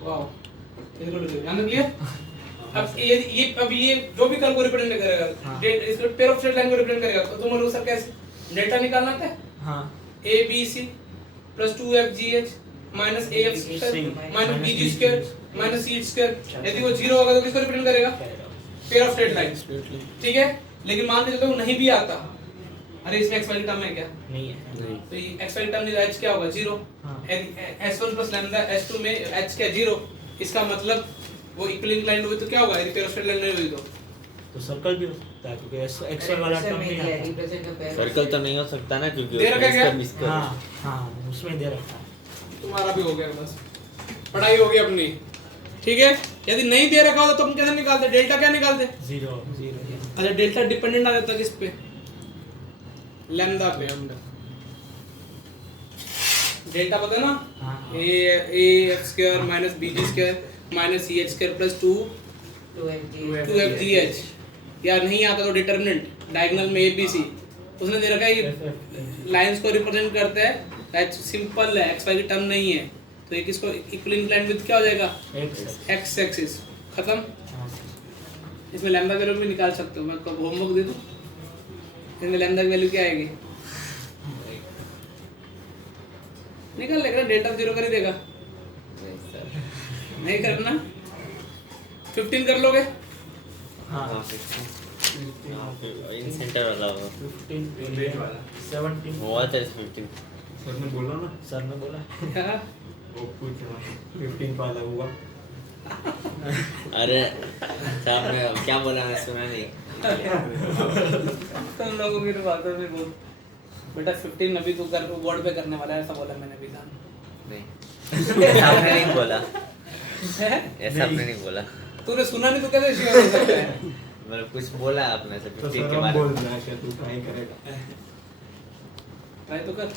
वाओ, इनको तो ध्यान रखिए। अब ये जो भी कर्व को रिप्रेजेंट करेगा, डेट इसको पेयर ऑफ स्ट्रेट लाइन को रिप्रेजेंट करेगा, तो तुम लोग सर कैसे डेल्टा निकालना था? हां a b c plus 2fgh minus af square minus bg square minus c square। यदि वो 0 होगा तो किसको रिप्रेजेंट करेगा? Pair of straight line. ठीक है, लेकिन मान के चलो वो नहीं भी आता, अरे इसमें x y की टर्म है क्या? नहीं है तो ये x y की टर्म नहीं, h क्या होगा? 0। हाँ। S1 plus lambda S2 में h क्या 0, इसका मतलब वो इक्वल इंक्लाइंड हुई तो क्या होगा? यदि पेयर ऑफ स्ट्रेट लाइन नहीं हुई तो सर्कल भी हो सकता है क्योंकि x वाला टर्म नहीं आता रिप्रेजेंट द पेयर सर्कल तो नहीं हो सकता ना क्योंकि दे रखा क्या? हां हां उसमें दे रखा है तुम्हारा भी हो गया, बस पढ़ाई होगी अपनी। ठीक है, यदि नहीं दे रखा हो तो तुम कैसे निकालते? डेल्टा क्या निकालते? 0 अच्छा डेल्टा डिपेंडेंट आ जाता है किस पे? लैम्डा पे। डेल्टा पता है ना? हाँ। a f square minus bg square minus ch square plus 2fgh। या नहीं आता तो डिटरमिनेंट डायगोनल में abc उसने दे रखा है, ये लाइंस को रिप्रेजेंट करता है, h सिंपल है, x y की टर्म नहीं है, तो ये किसको इक्वल इंक्लाइंड विद क्या हो जाएगा? x axis. खत्म। इसमें लैम्डा की वैल्यू भी निकाल सकते हो, मैं कब होमवर्क दे दूं? इसमें लैम्डा की वैल्यू क्या आएगी? निकाल लेगा, डेल्टा 0 कर ही देगा। नहीं करना? 15 कर लोगे? हां इन सेंटर वाला वो 15 17 हुआ था 15 सर ने बोला ना, सर ने बोला क्या? वो कुछ 15 वाला हुआ। अरे साहब ने क्या बोला मैं सुना नहीं। तुम लोगों की तो बातों में बहुत बेटा 15 अभी तू कर बोर्ड पे करने वाला है, ऐसा बोला मैंने अभी जान। नहीं ऐसा आपने नहीं बोला, है? ऐसा आपने नहीं बोला, तूने सुना नहीं तो कैसे श्योर हो सकता है? मतलब कुछ बोला आपने से तो 15 सर के हम बारे बोल में। रहे हैं कि तू ट्राई करेगा। ट्राई तो कर।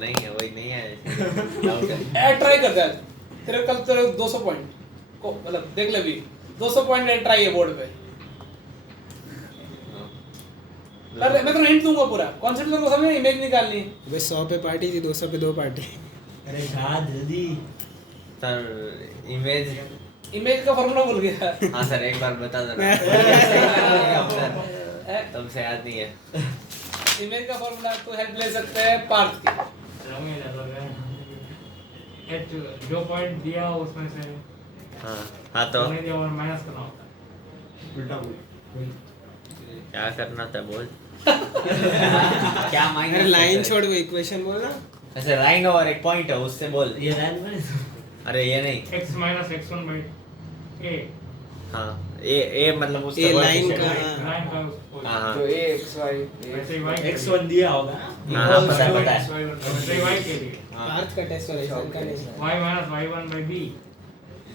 नहीं है वही नहीं है डाउट है। ऐड ट्राई कर दे आज। तेरे कल तेरे 200 पॉइंट को मतलब देख ले भी 200 पॉइंट ऐड ट्राई है बोर्ड पे। कर मैं तो हिंट दूंगा पूरा कॉन्सेप्ट तो समझ में इमेज निकालनी है। अबे 100 पे पार्टी थी, 200 पे 2 पार्टी। अरे यार जल्दी सर इमेज इमेज का फॉर्मूला भूल गया। हाँ सर एक बार बता देना तब से याद नहीं है। इमेज का फॉर्मूला तो हेल्प ले सकते हैं पार्थ की। जो पॉइंट दिया उसमें से हाँ तो नहीं दिया और माइनस करना होता है। उल्टा बोल। क्या करना था बोल। क्या अरे माइनस लाइन छोड़ वो इक्वेशन बोल ना। ऐसे लाइन और एक पॉइंट है उससे बोल। ये लाइन में अरे ये नहीं, x minus x1 by a हाँ ए मतलब उससे ये बोल लाइन किससे? का लाइन का हाँ जो a x y वैसे ही y के लिए x1 दिया होगा हाँ हाँ, पता है पता है। वैसे ही y के लिए हाँ। पार्थ का टेस्ट वाला इसका नहीं। y minus y1 by b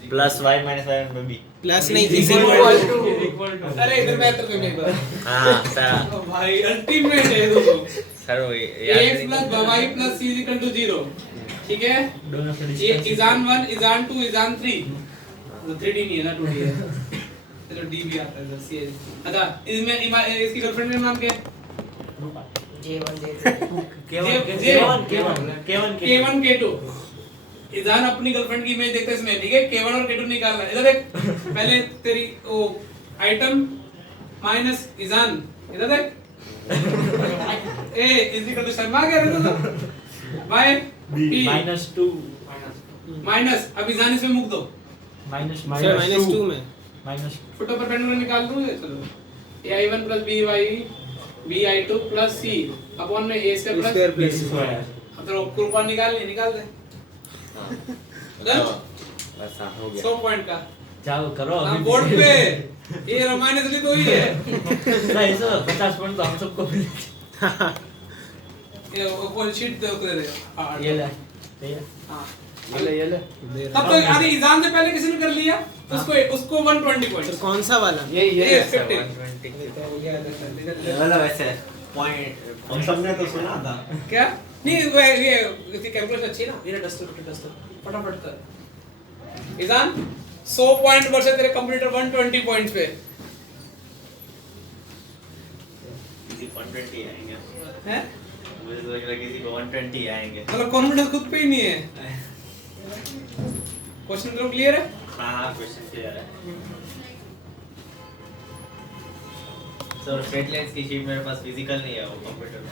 plus y minus y में भी। प्लस नहीं is is equal equal to अरे इधर मैं तो नहीं पता हाँ सर भाई अल्टीमेट है दोस्तों। सर वो ax plus y plus c is equal to 0 ठीक है। दोनों से ये distance is on 1 is on 2 is on 3 तो 3d नहीं है ना 2d है चलो d भी आता है इधर c है। अच्छा इसमें इसकी गर्लफ्रेंड का नाम क्या है? J1 J2 K1 K2 इजान अपनी गर्लफ्रेंड की इमेज देखते हैं इसमें ठीक है। K1 और K2 निकालना है। इधर देख पहले तेरी वो आइटम माइनस इजान इधर देख ए इसी का तो शर्मा गया रे तो बाय b -2 माइनस अब इजान इसमें मुक दो -2 में माइनस फुट पर पेंडुलम निकाल दूं चलो ai1 by bi2 c upon में a स्क्वायर प्लस अब तो कुर्बान निकाल दे बस हाँ हो गया। 100 पॉइंट का जाओ करो हाँ बोर्ड पे ये रोमानियस इसलिए तो ही है नहीं सर 50 पॉइंट तो हम सबको मिले। ये वो शीट दे दे हां ये ले ये हां ये ले तब तो अरे एग्जाम से पहले किसी ने कर लिया उसको 120 तो पॉइंट्स कौन सा वाला? ये 50 हो गया मतलब ऐसे पॉइंट हम सबने तो सुना था। क्या नहीं वो ये इसकी कैलकुलेशन अच्छी है ना मेरा डस्टर फटाफट कर इजान 100 पॉइंट वर्सेस तेरे कंप्यूटर 120 पॉइंट्स पे किसी 120 आएंगे हैं मुझे तो लग रहा है किसी को 120 आएंगे। मतलब कॉन्फिडेंस खुद पे ही नहीं है। क्वेश्चन तो क्लियर है? हाँ क्वेश्चन क्लियर है। सर स्ट्रेट लाइंस की शीट मेरे पास फिजिकल नहीं है वो कंप्यूटर में।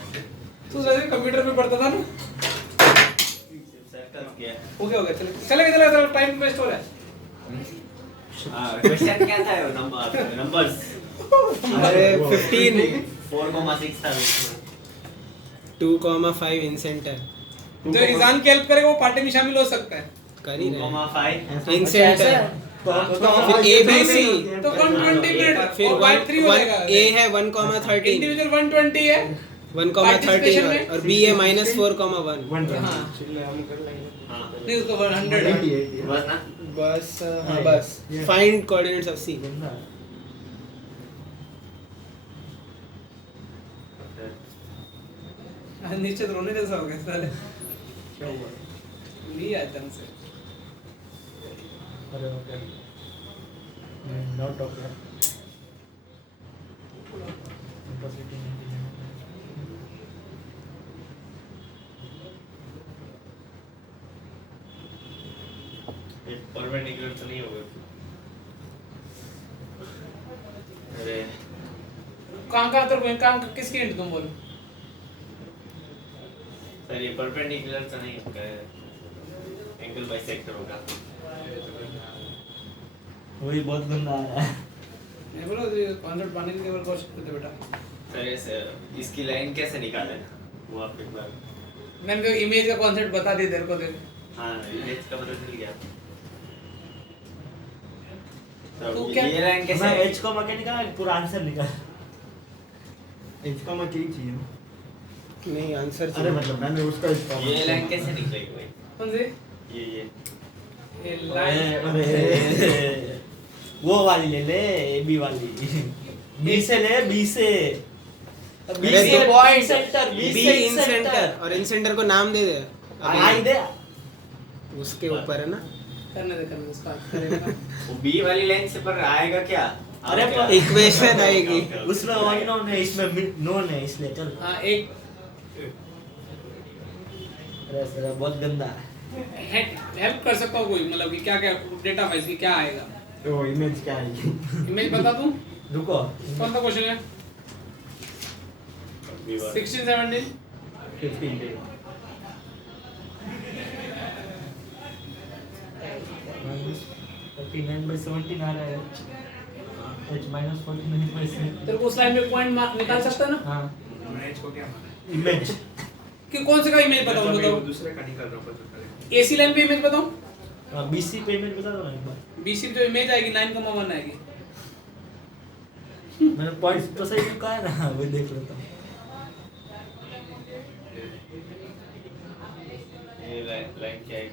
तू जैसे कंप्यूटर पे पढ़ता था ना सर्कल क्या है? हो गया चलेगा टाइम वेस्ट हो रहा है। हाँ क्वेश्चन क्या था वो नंबर्स अरे 15 4,6 था 2,5 इन सेंटर जो एग्जाम की हेल्प करेगा वो पार्टी में शामिल हो सकता है। कर ही रहे 2,5 इन सेंटर फिर ए बी सी तो 120 मिनट फिर और बाय 3 हो जाएगा। ए है 1,13 इंडिविजुअल 120 है 1,13 और बी है -4,1 हाँ हाँ नहीं उसको 100 है। बस ना बस हाँ बस फाइंड कोऑर्डिनेट्स ऑफ सी नीचे तो रोने जैसा हो गया साले नहीं आया ढंग से। अरे ओके नॉट ओके परपेंडिकुलर तो नहीं होगा। अरे कहाँ तो किसकी हिंट तुम बोलो? सर ये परपेंडिकुलर तो नहीं होगा एंगल बाइसेक्टर होगा। वही बहुत गंदा आ रहा है। मैं बोला तो कॉन्सेप्ट पाने के लिए कोर्स करते बेटा। सर ऐसे इसकी लाइन कैसे निकालें वो आप एक बार। मैंने तो इमेज का कॉन्सेप्ट बता दिया तेरे को। हाँ इमेज का पता चल गया। तो तो क्या ये लाइन कैसे मैं एच को मके निकाल पूरा आंसर निकाल इसका मैं क्या चाहिए नहीं आंसर अरे मतलब मैंने उसका इसका ये लाइन कैसे निकलेगी भाई? कौन से ये ये लाइन अरे वो वाली ले ले ए बी वाली बी से ले बी से बी अरे से तो point centre be in centre और इन सेंटर को नाम दे दे आई दे उसके ऊपर है ना करने दे उसका करेगा। वो बी वाली लाइन से पर आएगा क्या? अरे क्या? इक्वेशन आएगी उसमें वन नोन है इसमें नोन है इसलिए चल हाँ एक अरे सर बहुत गंदा है हेल्प कर सकता हूँ कोई मतलब कि क्या क्या डेटा वाइज की क्या आएगा तो इमेज क्या आएगी इमेज बता दूँ रुको कौन सा क्वेश्चन है? बी वाला। 16 17 15 39/17 आ रहा है h -49/7 तेरे को उस लाइन में पॉइंट निकाल सकता है ना? हाँ इमेज को क्या माना है? इमेज कि कौन से का इमेज बताऊं बताओ दूसरे का निकाल रहा हूँ पता करें। एसी लाइन पे इमेज बताऊं बीसी पे इमेज बता दो ना एक बार बीसी पे जो इमेज आएगी 9,1 आएगी मैंने पॉइंट्स तो सही लिखा है ना वो देख लेता हूँ ये लाइन क्या है?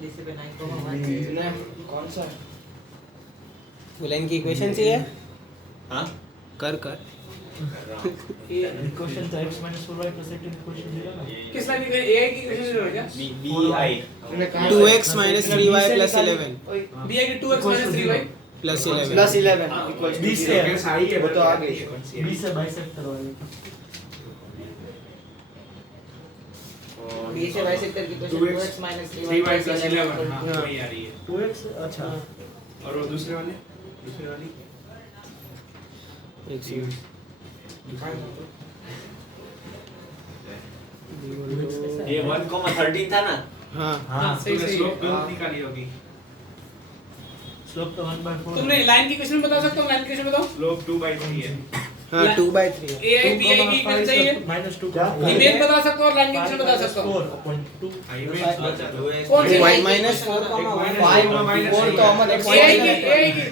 बीसी पे 9,1 इतना कौन सा बुलाइन की इक्वेशन चाहिए हाँ कर कर इक्वेशन तो x - 4y + 8 इक्वेशन देगा ना किस लाइन की एआई की इक्वेशन जो है क्या BI 2x - 3y + 11 बीआई की 2x 3y + 11 plus 11 equals to 20 0 है। सही है वो तो आ गई। 20 से बाइसेक्ट करवाइए बी से बाइसेक्टर की क्वेश्चन 2x 3y + 11 हाँ वही आ रही है। 2x अच्छा और वो दूसरे वाली एक सेकंड ये 1,13 था ना? हाँ हां सही सही स्लोप गलत निकाली होगी। स्लोप तो 1/4 तुमने लाइन की क्वेश्चन बता सकते हो लाइन की क्वेश्चन बताओ स्लोप 2/3 है। हाँ 2/3 है एआई बीआई की इक्वेशन चाहिए -2 इमेज बता सकते हो और लाइन की क्वेश्वन बता सकते हो 4.2 इमेज कौन सी y लाइन - 4 4 तो हम एआई की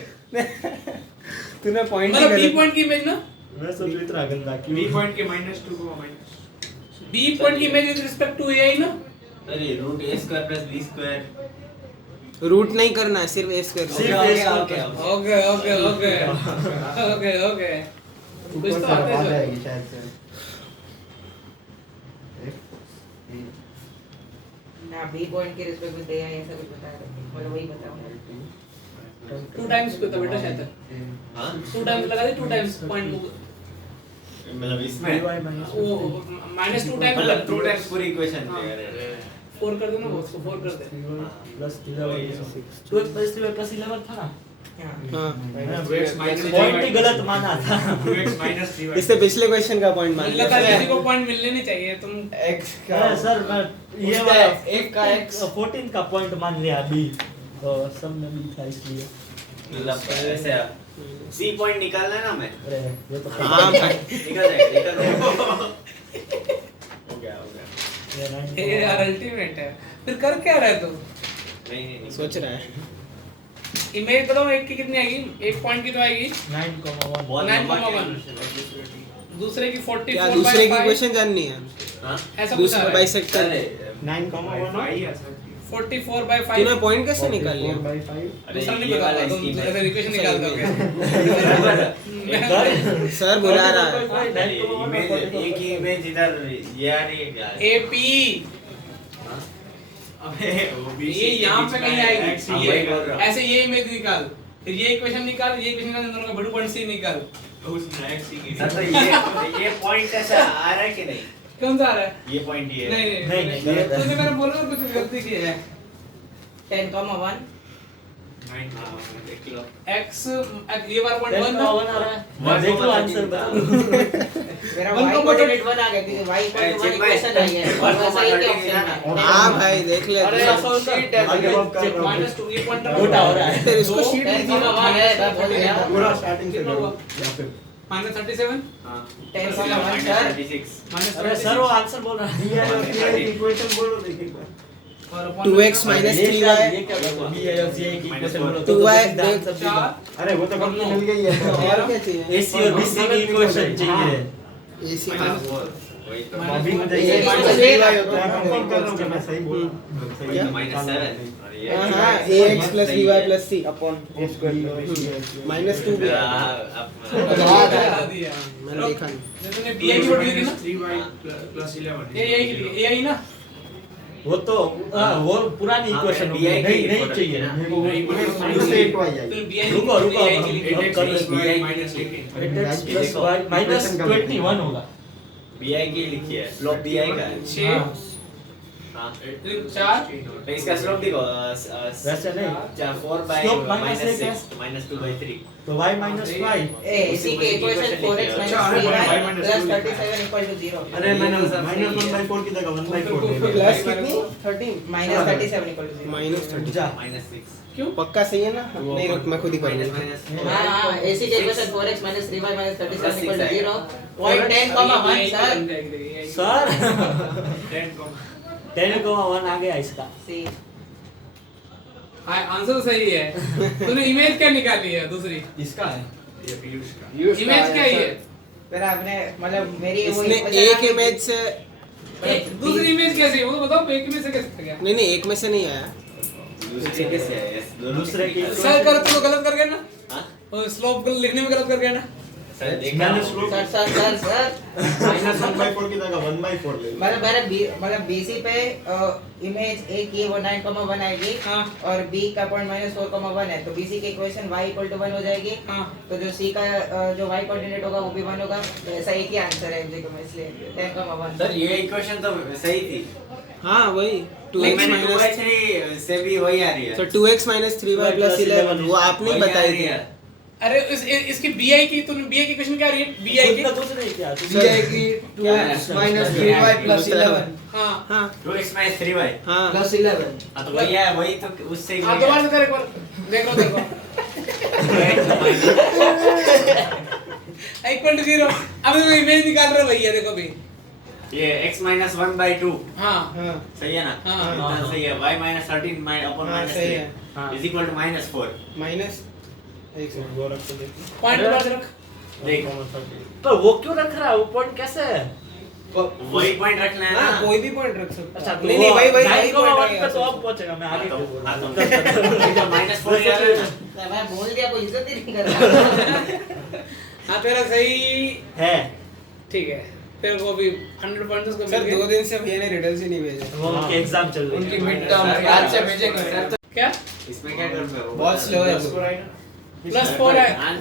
तूने पॉइंट मतलब बी पॉइंट की इमेज ना मैं सोच रही था गंदा बी क्यों पॉइंट के -2 को माइनस बी पॉइंट की image with respect to AI ना अरे √a² + b²। रूट नहीं करना है सिर्फ s करना सिर्फ है s का okay okay okay okay okay कुछ तो आता है जाएगी शायद से ना बी पॉइंट के रिस्पेक्ट में दिया ऐसा कुछ बताया मतलब वही बताऊंगा 2 टाइम्स पे था बेटा शायद हाँ 2 टाइम्स लगा दे 2 टाइम्स पॉइंट मतलब इसमें y - वो -2 टाइम्स मतलब 2 टाइम्स पूरी इक्वेशन हाँ। थे। अरे 4 कर दो ना वो उसको 4 कर दे 3y + 11 2x + 3y + 11 था ना हाँ पॉइंट ही गलत माना था 2x - 3y इससे पिछले क्वेश्चन का पॉइंट मान मुझे लिया लगा किसी को पॉइंट मिलने नहीं चाहिए तुम x का अरे सर मैं ये उसका वाला एक का x 14 का पॉइंट मान लिया बी तो सब में बी था इसलिए मतलब ऐसे सी पॉइंट निकालना है ना मैं। अरे ये तो हाँ भाई निकल जाएगा हो गया ये यार अल्टीमेट है फिर कर क्या रहा है तू नहीं सोच रहा है इमेज बताओ एक की कितनी आएगी एक पॉइंट की तो आएगी 9,1 9,1 दूसरे की 44 क्या दूसरे की क्वेश्चन जाननी है हाँ ऐसा कुछ दूसरे बाइसेक्टर 9,1 44/5 तूने पॉइंट कैसे निकाल लिया 4/5 दूसरा नहीं ये पता वाला तुम स्कीम ऐसे इक्वेशन निकाल दोगे सर बुला रहा है इमेज एक ही इमेज इधर ये आ रही है क्या? एपी अबे वो भी ये यहाँ पे कहीं आएगी x हाँ, ये वही बोल रहा हूँ। ऐसे ये इमेज निकाल फिर ये इक्वेशन निकाल ये इक्वेशन निकाल इन दोनों का बड़ू पॉइंट सी निकाल उसने x की सर तो ये पॉइंट ऐसा आ रहा है कि नहीं? कौन सा आ रहा है ये पॉइंट ये नहीं नहीं, गलत है। तूने मेरा बोला और कुछ गलती की है 10,1 देख लो x ये बार पॉइंट 1 था 1 आ रहा है मैं देख लो आंसर बता मेरा One y को कोऑर्डिनेट 1 आ गया क्योंकि y कोऑर्डिनेट 1 इक्वेशन आई है और वैसा ही के ऑप्शन में हाँ भाई देख ले अरे शीट है आगे बात कर रहा हूँ -2 ये पॉइंट छोटा हो रहा है फिर इसको शीट 10,1 है मैं बोल गया पूरा स्टार्टिंग से कितना करो हुआ? या फिर -37 हाँ 10,1 सर -36 अरे सर वो आंसर बोल रहा है इक्वेशन बोलो देखिए 2x - 3y ये क्या बोला बी है और ये की इक्वेशन बोलो 2y अरे वो तो कंप्लीट मिल गई है और क्या चाहिए एसी और बीसी की इक्वेशन चाहिए एसी वही तो अभी मुझे ये ये -3y होता है कंफर्म कर रहा हूँ कि मैं सही बोल रहा हूँ वही तो -7 और ये हाँ ax + by + c upon A square -2 भी है। बता दिया मैंने देखा नहीं तूने बीआई की पढ़ी थी ना 3y + 11 ये यही के लिए एआई ना वो तो वो पुरानी हाँ, इक्वेशन BI नहीं की नहीं इक्वेशन चाहिए ना दूसरे 8y आई तूने बीआई रुको रुको एआई के लिए हम कर रहे हैं -18 x plus y minus 21 होगा BI की लिखी है स्लोप BI का है 6 हाँ 4 तो इसका स्लोप देखो वैसे नहीं 4 by Slope minus minus एक 6 है। minus 2 by 3 तो y minus y ए इसी के इक्वेशन 4x - 3y + 37 = 0 अरे मैंने -1/4 की जगह 1/4 ले लिया। प्लस कितनी 13 - 37 = 0 -30 जा minus 6 क्यों? पक्का सही है ना? नहीं रुक मैं खुद ही minus करूंगा। minus हां इसी के equation 4x - 3y - 37 = 0 point 10,1 sir sir 10,1 आ गया इसका सी आंसर तो सही है। तूने इमेज क्या निकाली है दूसरी? इसका है ये पीयूष का इमेज क्या है ये? फिर आपने मतलब मेरी वो इसने एक इमेज से दूसरी इमेज कैसी है वो तो बताओ, एक इमेज से कैसे गया? नहीं नहीं एक में से नहीं आया। दूसरे कैसे है yes दूसरे की सर कर तो गलत कर गया ना? हाँ और स्लोप को लिखने में गलत कर गया ना? सर देखा मैंने हूँ। slope- सर -1/4 की जगह 1/4 ले लिया। मतलब BC पे इमेज A की वो 9,1 आएगी हाँ। और B का पॉइंट -4,1 है तो BC की इक्वेशन y = 1 हो जाएगी। हाँ। तो जो C का जो y कोऑर्डिनेट होगा वो भी 1 होगा। तो ऐसा एक ही आंसर है MJ में, इसलिए 10,1 सर ये इक्वेशन तो सही थी हाँ वही 2x लेकिन minus 2/3 से भी वही आ रही है तो 2x - 3y + 11 वो आपने ही वही आ बताई रही थी। है। अरे इसकी BI की तूने BI की क्वेश्चन क्या आ रही है? BI की खुद कुछ नहीं किया BI की 2x - 3y + 11 हाँ हाँ 2x minus 3y हाँ +11 हाँ तो वही है वही तो उससे ही हाँ दोबारा से कर एक बार देख लो देखो इक्वल टू 0। अब तो इमेज निकाल रहे हो भैया, देखो भी ये x minus 1/2 हाँ हाँ सही है ना हाँ। इतना सही है y minus 13 upon हाँ, minus सही 3 है। हाँ। is equal to -4 माइनस एक सेकंड वो रख तो देख। पॉइंट दोबारा से रख। देख तो वो क्यों रख रहा है वो पॉइंट कैसे है वही पॉइंट रखना है हाँ ना कोई भी पॉइंट रख सकता अच्छा है। नहीं नहीं वही वही ढाई को point वन रहेगा पे तो अब पहुंचेगा मैं आगे हाँ क्यों तो बोल हाँ रहा तो हूँ? -4 जा रहा है ना मैं बोल दिया, कोई इज्जत ही नहीं कर रहा। हाँ तेरा सही है ठीक है। फिर वो भी 100 पॉइंट्स को सर 2 दिन से भैया ने रिडल्स ही नहीं भेजे। वो उनके एग्जाम चल रहे उनकी हैं मिड टर्म आज से भेजेंगे सर तो क्या इसमें क्या करते हो बहुत स्लो है वो। +4 है। हाँ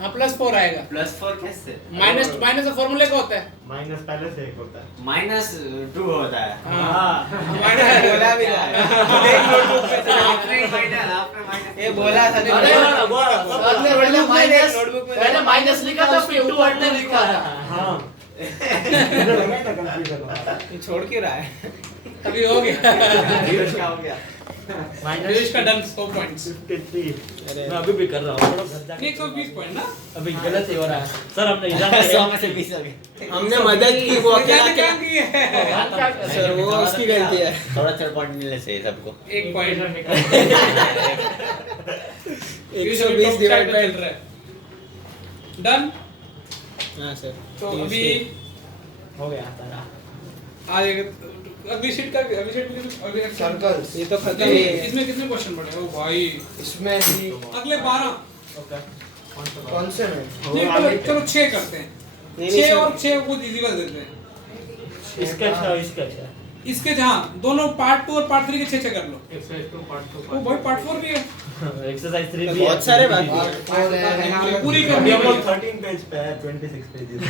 हाँ +4 आएगा। +4 कैसे माइनस का फॉर्मूला क्या होता है? माइनस पहले से एक होता है। -2 होता है हाँ मैंने बोला भी था देख नोटबुक में था। आपने माइनस ये बोला था अरे बोला बोला आपने बोला माइनस नोटबुक में पहले माइनस लिखा था फिर 2 अंडर लिखा था। हाँ मुझे लगा था कंफ्यूजन होगा। ये छोड़ क्यों रहा है? अभी हो गया। पीयूष का हो गया पीयूष का डन 100 पॉइंट्स। 53 मैं अभी भी कर रहा हूँ थोड़ा घर जाके 120 पॉइंट ना? अभी गलत ही हो रहा है सर हमने एग्जाम 100 में से 20 हो गए हमने मदद की वो अकेला क्या अकेला की है? सर वो उसकी गलती है। थोड़ा 4 पॉइंट मिलने चाहिए सबको 1 पॉइंट। 120 divide by done. हां सर तो अभी हो गया तारा आगे अगली शीट का अगली शीट में अगले सर्कल्स ये तो खत्म नहीं, ही है। इसमें कितने क्वेश्चन पड़े? ओ भाई इसमें ही अगले 12। कौन से में? नहीं चलो 6 करते हैं। नहीं 6 सर। और 6 वो इजी कर देते हैं। इसका अच्छा इसका अच्छा इसके जहां दोनों पार्ट 2 और पार्ट 3 के 6 कर लो। एक्सरसाइज 2 पार्ट 2 ओ भाई पार्ट 4 भी है। एक्सरसाइज 3 भी बहुत सारे बात पूरी अभी करनी हम लोग है। 13 पेज पे है 26 पेजेस।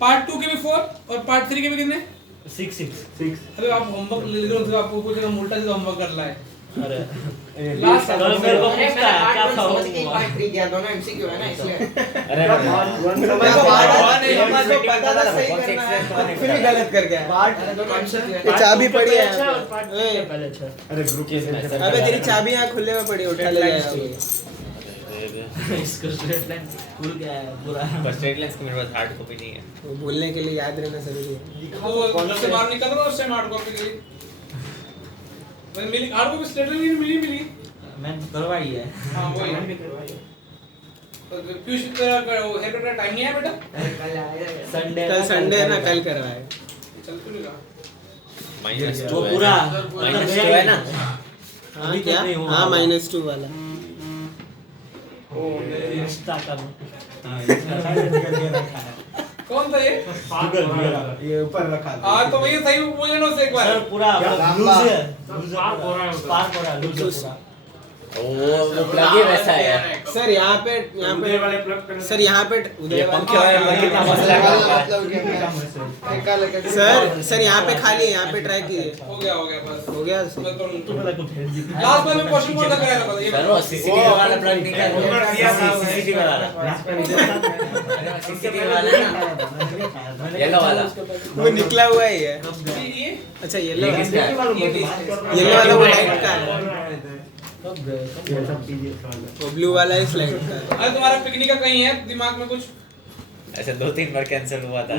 पार्ट 2 के भी 4 और पार्ट 3 के भी कितने? 6 6 अबे आप होमवर्क ले लो तो आपको पूछेगा उल्टा सीधा होमवर्क कर रहा है। अरे लास्ट तो मेरे को अरे पूछता है क्या मैंने था पार्ट 1 समझ के पार्ट 3 किया, दोनों MCQ है ना इसलिए। अरे मैं तो पार्ट 1 नहीं समझ को पता था सही करना है फिर भी गलत कर गया। पार्ट दोनों MCQ है। ये चाबी पड़ी है अच्छा और पार्ट 3 के पहले अच्छा अरे ग्रुप के अबे तेरी चाबी यहाँ खुले में पड़ी उठा ले जाएगा इसको स्ट्रेट लाइन भूल गया है पूरा स्ट्रेट लाइंस की मेरे पास हार्ड कॉपी नहीं है वो भूलने के लिए याद रहना जरूरी है। तो वो घर से बाहर निकल रहा है उस टाइम हार्ड कॉपी गई। मैंने मिली हार्ड कॉपी स्टेट में मिली। मैंने करवाई है हां वही। पीयूष तेरा वो हेयर कट का टाइम नहीं है बेटा? कल आएगा। संडे कल संडे है ना कल करवाए। चल तू निकाल। -2 वो पूरा -2 है ना हाँ अभी क्या? तक नहीं हुआ हाँ होगा। -2 वाला। इंस्टा का हां इसका साइड निकल के रखा है। कौन था ये? ये ऊपर रखा था। हां तो भैया सही बोले ना उसे एक बार। सर पूरा क्या लूज है स्पार्क हो रहा है उधर। स्पार्क हो रहा है लूज है पूरा वो प्लग ही वैसा है। सर यहाँ पे सर यहाँ पे ये पंखे वाले प्लग कितना मस्त लगा सर यहाँ पे खाली है, यहाँ पे ट्राई कीजिए। हो गया बस हो गया लास्ट बार में क्वेश्चन बोल रहा है ये सर वो सीसीटीवी वाला प्लग निकाल सीसीटीवी वाला ना येलो वाला वो निकला हुआ ही है। ये अच्छा येलो ये किसका है? येलो वाला वो लाइट का है, वो ब्लू वाला इस लाइट का है। अरे तुम्हारा पिकनिक का कहीं है दिमाग में कुछ? ऐसे 2-3 बार कैंसिल हुआ था।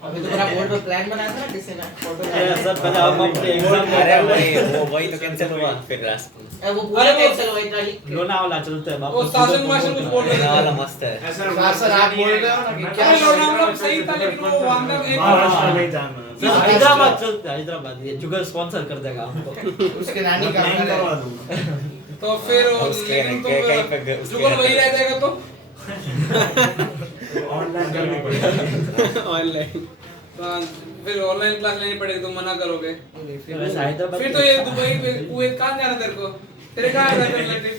अभी तुम्हारा बोर्ड पे प्लान बनाया था ना किसी ने फोटो सर पहले हम अपने एग्जाम अरे वही तो कैंसिल हुआ फिर लास्ट में। वो पूरा कैंसिल हुआ था। लोनावाला चलते हैं वो वापस शासन मास्टर कुछ बोल रहे ये थे वाला मस्त है। सर आप बोल रहे हो ना कि क्या लोनावला सही था लेकिन वो वहां का एक नहीं जाना हैदराबाद चलते हैं, हैदराबाद ये जुगल स्पॉन्सर कर देगा हमको। उसके नानी का नहीं घर है। करवा दूंगा तो फिर उसके लेकिन तो कहीं पे उसके जुगल वही रह जाएगा तो ऑनलाइन करनी पड़ेगी ऑनलाइन फिर ऑनलाइन क्लास लेनी पड़ेगी, तुम मना करोगे। वैसे हैदराबाद फिर तो ये दुबई कुवैत कहाँ जाना तेरे को? तेरे कहाँ है रिलेटिव?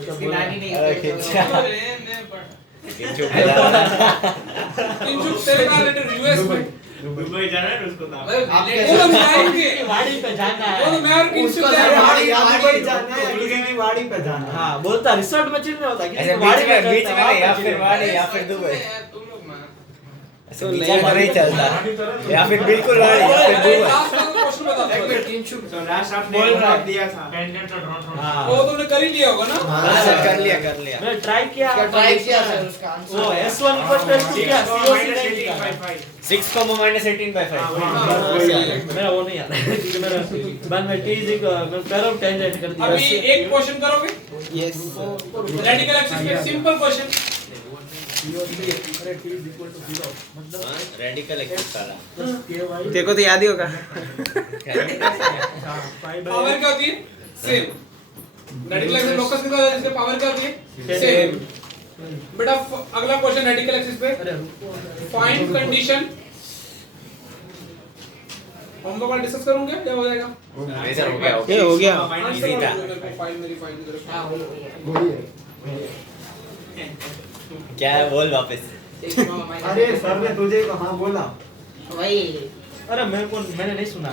इसकी नानी नहीं अरे खिंचा। किंचू किंचु तेरे कहाँ रिलेटिव? यूएस में। दुबई जाना है उसको नाम अरे वो तो जाएंगे, वाड़ी पे जाना वो तो है। मैं और किंचु उसको जाएंगे। वाड़ी दुबई जाना है की वाड़ी पे जाना है हाँ बोलता रिसोर्ट में चिल नहीं होता किसी ऐसे को वाड़ी पे बीच चलता में है, नहीं, या वहाँ पे फिर chill वाड़ी या फिर दुबई। तुम लोग माना ऐसे बीच में नहीं चलता या फिर बिल्कुल वाड़ी या फिर दुबई। लास्ट का क्वेश्चन बता दो। तो लास्ट आपने बोल रहा है। दिया था हाँ। वो तुमने कर ही लिया होगा ना? हाँ सर कर लिया मैंने ट्राई किया उसका ट्राई किया सर उसका वो आंसर S1 को टेस्ट किया COC नहीं किया 6, -18/5 मेरा वो नहीं आता क्योंकि मेरा बाद में टीजी को मैं पैरों टेंजेंट कर दिया अभी एक क्वेश्चन करोगे यस रेडिकल एक्सिस पे सिंपल क्वेश्चन। रेडिकल एक्सिस वाला देखो तो याद ही होगा। पावर क्या होती है? सेम। रेडिकल एक्सिस लोकस कितना होता है जिसकी पावर क्या होती है? सेम। बेटा अगला क्वेश्चन रेडिकल एक्सिस पे फाइंड कंडीशन। हम लोग डिस्कस करूंगे क्या हो जाएगा? नहीं सर हो गया ये हो गया। इजी था। फाइल मेरी फाइल की तरफ। हां वही क्या है बोल वापस। अरे सर ने तुझे हाँ बोला वही अरे मेरे को मैंने नहीं सुना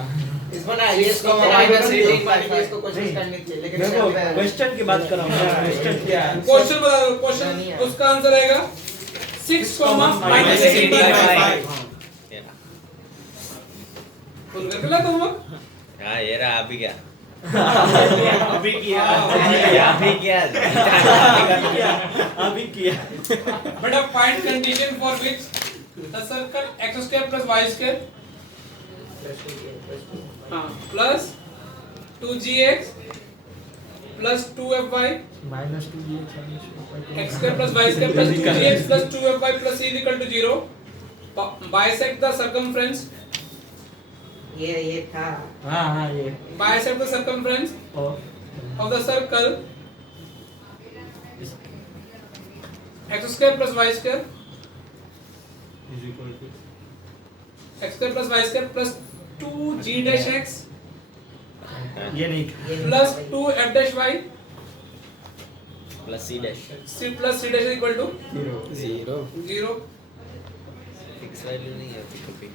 इसको ना इसको -18/5 इसको कोशिश करनी चाहिए लेकिन मेरे को क्वेश्चन की बात कर रहा हूँ क्वेश्चन क्या है क्वेश्चन बता दो। क्वेश्चन उसका आंसर आएगा 6, -18/5। फुल कर लिया तुम लोग? हाँ ये रहा अभी क्या अभी किया अभी किया बेटा find condition for which the circle x² + y² plus 2gx plus 2fy x² + y² plus 2gx plus 2fy plus c = 0 bisect the circumference ये था हाँ ये bisect the circumference of the circle x² + y² x² + y² plus 2g-x ये नहीं plus 2f-y plus c dash c plus c dash equal to 0 0। Fix value नहीं है कभी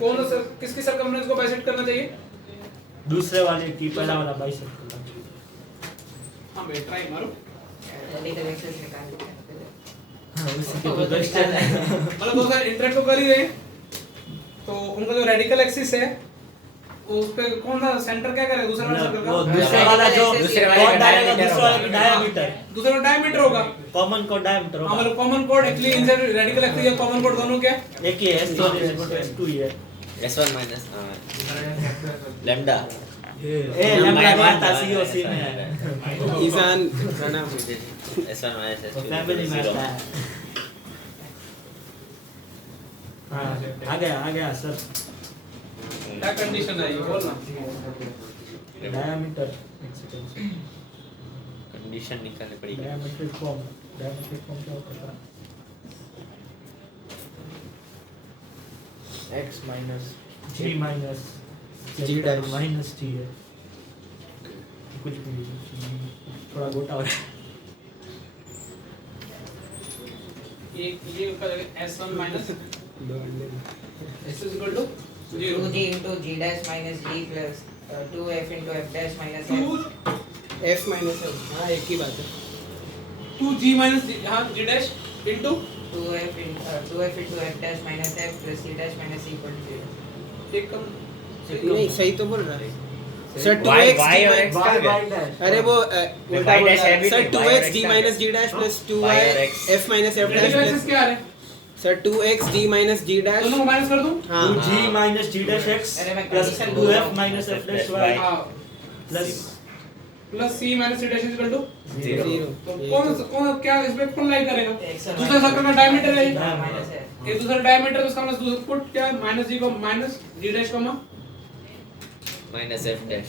कौन सा सर किसकी सर्कमफ्रेंस को बाइसेक्ट करना चाहिए? दूसरे वाले की पहला वाला बाइसेक्ट हां मैं ट्राई मारो। रेडिकल एक्सेस निकाल लिया उसी के क्वेश्चन है मतलब दो सर इंटरेक्ट तो कर ही रहे हैं, तो उनका जो रेडिकल एक्सिस है उस पे कौन सा सेंटर क्या करेगा दूसरा वाला सर्कल वो का? दूसरे वाला जो दूसरे वाले कौन का डालेगा diameter दूसरे वाले की होगा। डायमीटर दूसरा वाला डायमीटर होगा। कॉमन को डायमीटर हां होगा मतलब common code actually inside radical axis या कॉमन कोड दोनों क्या है? एक ही है S1 S2 ही है S1 माइनस लैम्डा ए लैम्डा मारता COC में है ईशान प्रणाम। S1 माइनस वो फैमिली में आता है हाँ आ गया सर क्या कंडीशन है ये बोलना। डायमीटर कंडीशन निकालनी पड़ेगी। डायमीट्रिक फॉर्म क्या होता है x - G माइनस G है कुछ भी नहीं, थोड़ा गोटा हो रहा है। ये ऊपर s1 minus s is equal to 0 2g into g dash minus g plus 2f into f dash minus f. f minus है, हाँ एक ही बात है। 2g minus g, हाँ g dash into 2f into f dash minus f plus c dash minus c equal to 0. एक कम नहीं सही तो बोल रहा है सर। 2x y और x y क्या है? dash अरे वो उल्टा बोल रहा है sir. 2x d minus d dash plus 2y y और x। f minus f dash radical plus क्या है sir 2x d minus d dash दोनों को माइनस कर दूं हाँ 2g minus g dash x अरे मैं plus condition 2f minus f dash y हाँ plus plus c minus c dash is equal to 0। तो कौन क्या इसमें कौन लाइक करेगा x और दूसरा सर्कल का डायमीटर है minus f. ये दूसरा डायमीटर तो इसका मतलब दूसरा पुट क्या माइनस g को minus d dash comma minus f dash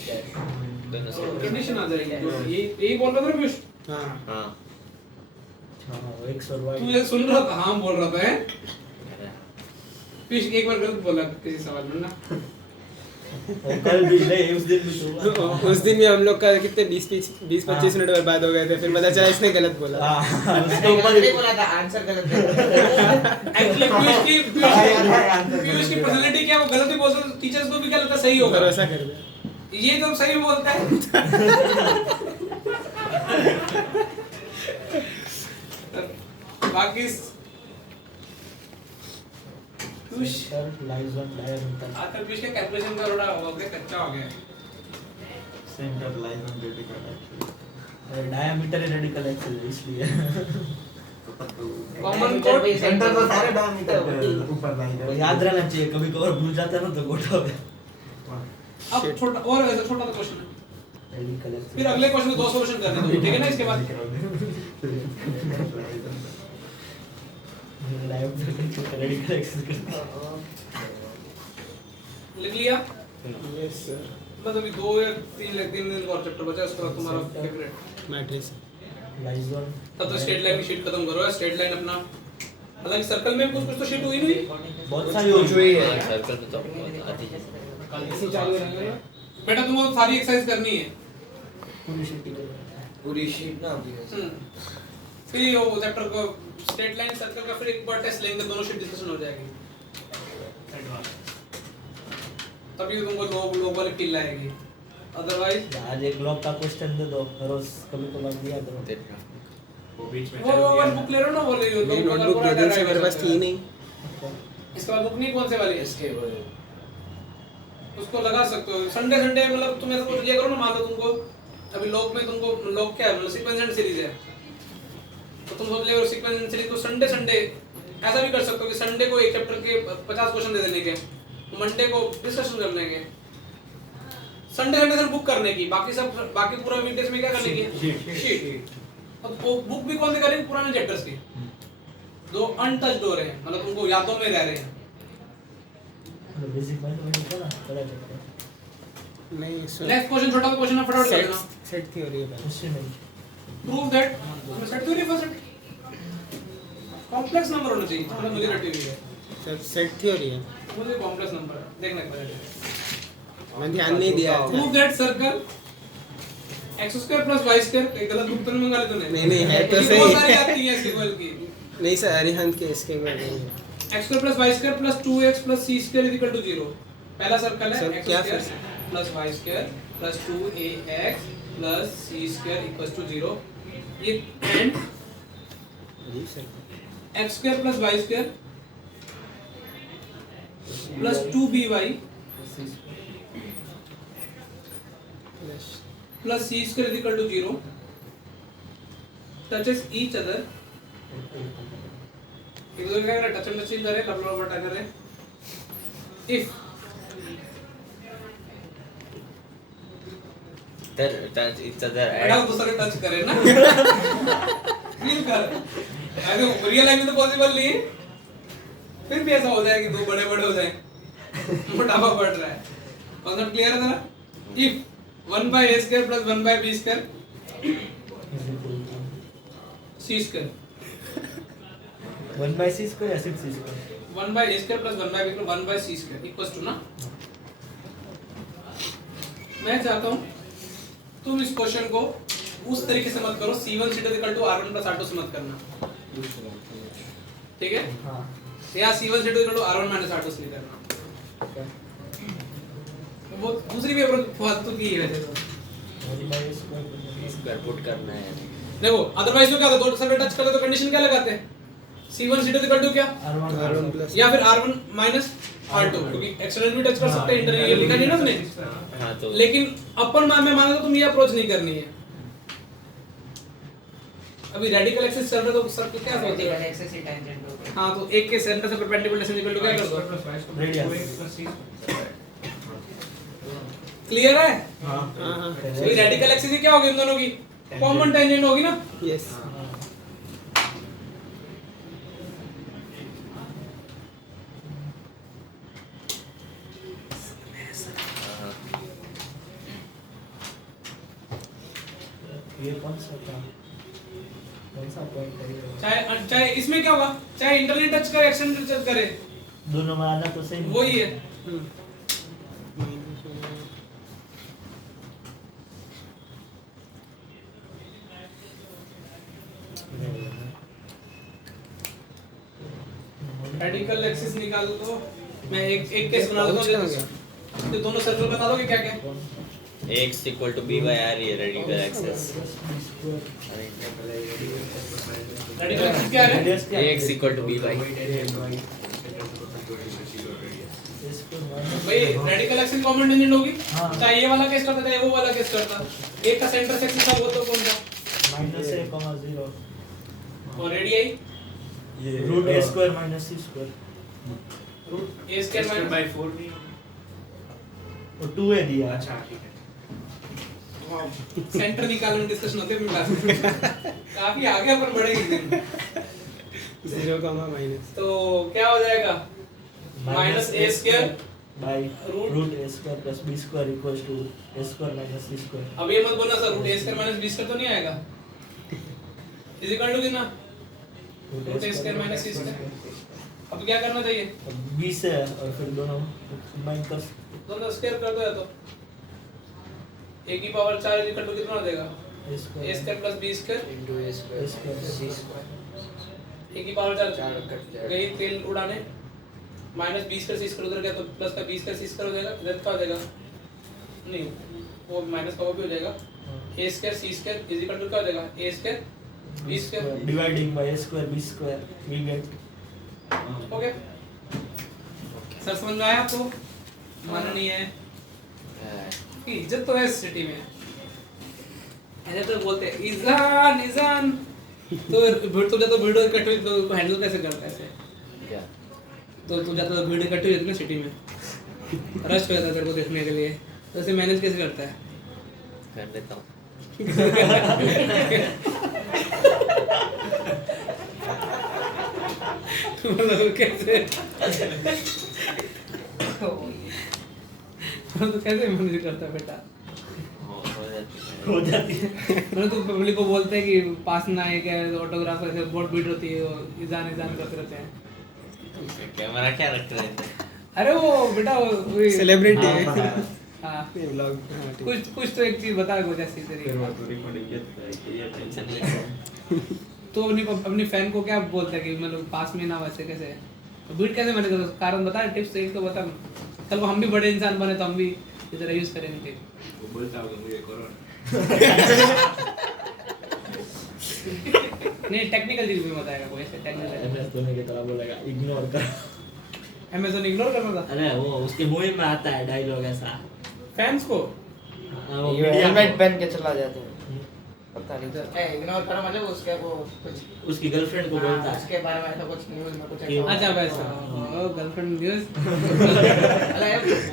दोनों से कंडीशन आ जाएगी तो ये बोल रहा था पीयूष हाँ हाँ हाँ x और तू y ये सुन रहा था हाँ बोल रहा था पीयूष एक बार गलत बोला किसी सवाल में ना कल भी नहीं, उस दिन भी तो उस दिन भी हम लोग का कितने 20-25 मिनट बर्बाद हो गए थे, फिर पता चला इसने गलत बोला। हाँ उसके नहीं, ऊपर गलत नहीं बोला था, आंसर गलत है। एक्चुअली पीयूष की पर्सनालिटी क्या वो गलत भी बोलता है टीचर्स को भी क्या लगता है सही होगा भरोसा कर दे। ये तो सही बोलता है बाकी पीयूष लाइज वन डायमीटर आकर पीयूष का कैलकुलेशन का थोड़ा हो गया कच्चा हो गया centre line on radical axis. Diameter radical axis इसलिए कॉमन कोड सेंटर तो सारे डायमीटर ऊपर लाइन वो है। याद रहना चाहिए, कभी कभार भूल जाता है ना तो गोटा हो गया। अब छोटा और ऐसा छोटा सा क्वेश्चन है रेडिकल एक्सिस फिर अगले क्वेश्चन को 2 सॉल्यूशन करने दो ठीक है ना इसके बाद रेडिकल एक्सिस लिख लिया यस सर। बस अभी 2 या 3 दिन और चैप्टर बचा उसके बाद तुम्हारा फेवरेट मैट्रिक्स लाइज वन तब तो स्ट्रेट लाइन की शीट खत्म करो स्ट्रेट लाइन अपना हालांकि सर्कल में कुछ कुछ तो शीट हुई नहीं बहुत सारी हो चुकी है। सर्कल में तो आती है इसी चालू रहेंगे ना। बेटा तुमको सारी एक्सरसाइज करनी है पूरी शीट ना फिर वो चैप्टर को स्ट्रेट लाइन सर्कल का फिर एक बार टेस्ट लेंगे दोनों शीट डिस्कशन हो जाएगी तभी तुमको लोग वाले फील आएगी अदरवाइज आज एक लॉग का क्वेश्चन दे दो, रोज कभी को लॉग दिया करो। वो बीच में वो बुक ले लो ना वो ले लो मेरी नोटबुक दो दिन से मेरे पास थी नहीं। इसके बाद बुक नहीं कौन से वाली है इसके उसको लगा सकते हो संडे मतलब तुम ऐसा कुछ ये करो ना मान लो तुमको अभी लॉग में तुमको लॉग क्या है मतलब सीक्वेंस एंड सीरीज है तो तुम सोच ले सीक्वेंस एंड सीरीज को संडे ऐसा भी कर सकते हो कि संडे को एक चैप्टर के 50 क्वेश्चन दे देने के मंडे को डिस्कशन करने के संडे सिर्फ बुक करने की बाकी पूरा वीकडेज में क्या करने की शीट और वो बुक भी कौन से करेंगे पुराने चैप्टर्स की जो अनटच्ड हो रहे हैं मतलब तुमको यादों में रह रहे हैं बेसिक मैथमेटिक्स का ना पता चलता नहीं सर। नेक्स्ट क्वेश्चन छोटा सा क्वेश्चन है फटाफट कर लेना सेट थ्योरी है है उससे नहीं। प्रूव दैट उसमें set theory first complex number होना चाहिए मतलब मुझे रटी हुई है सर सेट थ्योरी है, मुझे कॉम्प्लेक्स नंबर है देखना एक बार मैं ध्यान नहीं दिया था। Prove that circle x² + y² एक गलत बुक तो नहीं मंगा ले तूने नहीं है तो ये बहुत सारी सही। आती है सिक्वल की नहीं सर अरिहंत के इसके में नहीं है। x² + y² + 2x + c² = 0 पहला सर्कल है सर, x² क्या + y² + 2ax + c² = 0 ये एंड जी sir. x² + y² + 2by plus c² = 0 touches each other एक दूसरे क्या करे टच एंड टचिंग करे लबड़ा बटा करे if touch each other बेटा at दूसरे टच करे ना फील कर अरे रियल लाइफ में तो पॉसिबल नहीं है फिर भी ऐसा हो जाए कि दो बड़े बड़े हो जाए मोटापा बढ़ रहा है कॉन्सेप्ट क्लियर है तेरा if 1/a² + 1/b² c². 1/c² या 6c²? 1/a² + 1/b² 1/c² equals to ना मैं चाहता हूँ तुम इस क्वेश्चन को उस तरीके से मत करो, C1 C2 equal to R1 plus R2 से मत करना, ठीक है? हाँ या C1 C2 equal to R1 minus R2 से नहीं करना। वो दूसरी भी अप्रोच फालतू की है वैसे तो। स्क्वायर पुट करना है। देखो अदरवाइज तो क्या होता है, दो सर्वे टच करते तो कंडीशन क्या लगाते हैं? C1 C2 इक्वल टू क्या? R1 प्लस या फिर R1 माइनस R2, क्योंकि एक्सटर्नल भी टच कर सकते हैं, इंटरनल ये लिखा नहीं ना उसने। हाँ तो लेकिन अपन मान में मानो तो तुम ये अप्रोच नहीं करनी है। अभी रेडिकल एक्सिस चल रहा है तो सर क्या सोचते हो? एक्सेस ही टेंजेंट हो गया। हाँ तो एक के सेंटर से परपेंडिकुलर डिस्टेंस इक्वल टू क्या कर दो? रेडियस। क्लियर है? हाँ तो ये रेडिकल एक्सिस ही क्या होगी इन दोनों की? कॉमन टेंजेंट होगी ना? यस ये कौन सा था? कौन सा पॉइंट है ये? चाहे चाहे इसमें क्या होगा, चाहे इंटरनल टच करे एक्सटर्नल टच करे, दोनों में आना तो सही वही है। रेडिकल एक्सिस निकाल दो तो मैं एक एक केस बना देता हूं, तो दोनों सर्कल बता दोगे क्या क्या? x equal to b by r ये रेडिकल एक्सेस। रेडिकल एक्सिस क्या है? x equal to b by भाई रेडिकल एक्सिस कॉमन टेंजेंट होगी, हाँ। चाहे ये वाला केस करता चाहे वो वाला केस करता, एक का सेंटर से एक्सिस था वो तो कौन सा? -a, 0 और रेडियस ये root a square minus c square root a square minus by 4 नहीं और 2a दिया। अच्छा ठीक है। सेंटर निकालने में डिस्कशन होते हैं क्लास में। काफी आगे अपन बढ़ेंगे। 0 माइनस तो क्या हो जाएगा? Minus a square by root root a square plus b square equals to a square minus c square. अब ये मत बोलना sir root a square minus b square तो नहीं आएगा, इज इक्वल टू कितना? Root a square minus c square. अब क्या करना चाहिए? 20 है और फिर दोनों कंबाइन कर दोनों स्क्वायर कर दो या तो a की पावर 4 इज इक्वल टू कितना हो जाएगा? a a square square plus b square into a a square square c square a की पावर 4 4 कट जाएगा। गई तेल उड़ाने, माइनस 20 का c स्क्वायर उधर गया तो प्लस का 20 का c स्क्वायर हो जाएगा, इधर क्या हो जाएगा? नहीं वो माइनस का वो भी हो जाएगा, a square c square is equal to क्या हो जाएगा? a square b square dividing by a square b square we get. Okay sir समझ में आया आपको? माना नहीं है कि इज्जत तो है इस सिटी में, ऐसे तो बोलते हैं इजान इजान, तो भीड़ तो जाता भीड़ इकट्ठी हुई तो हैंडल कैसे करता है ऐसे? क्या तो तू जाता तो भीड़ इकट्ठी हुई थी ना सिटी में, रश हो जाता है तेरे को देखने के लिए, तो ऐसे मैनेज कैसे करता है? कर देता हूँ। मतलब कैसे तो कैसे मैनेज करता है बेटा? हो जाती है। मतलब तो पब्लिक को बोलते हैं कि पास ना है क्या, ऑटोग्राफ ऐसे बहुत भीड़ होती है, वो इजान इजान करते रहते हैं। कैमरा क्या रख रहे हैं? अरे वो बेटा वो सेलिब्रिटी हाँ, है हाँ। हाँ ये व्लॉग कुछ कुछ तो एक चीज बता कुछ ऐसी फिर तरीके वो तो रिकॉर्डिंग ये टेंशन नहीं है। तो अपनी फैन को क्या बोलता है कि मतलब पास में ना वैसे कैसे तो भीड़ कैसे मैंने करो कारण बता, टिप्स एक तो बता, कल को हम भी बड़े इंसान बने तो हम भी इस तरह यूज करेंगे। वो बोलता होगा मुझे करो नहीं टेक्निकल चीज भी बताएगा कोई ऐसे टेक्निकल। MS धोनी की तरह बोलेगा इग्नोर कर। अमेज़न इग्नोर करना था अरे वो उसके मूवी में आता है डायलॉग ऐसा। फैंस को। वो ये मीडिया हेलमेट पहन के चला जाता है, पता नहीं ए इग्नोर करो मतलब उसके वो कुछ उसकी गर्लफ्रेंड को बोलता है उसके बारे में ऐसा कुछ न्यूज़ में कुछ कि- ऐसा अच्छा वैसा गर्लफ्रेंड न्यूज़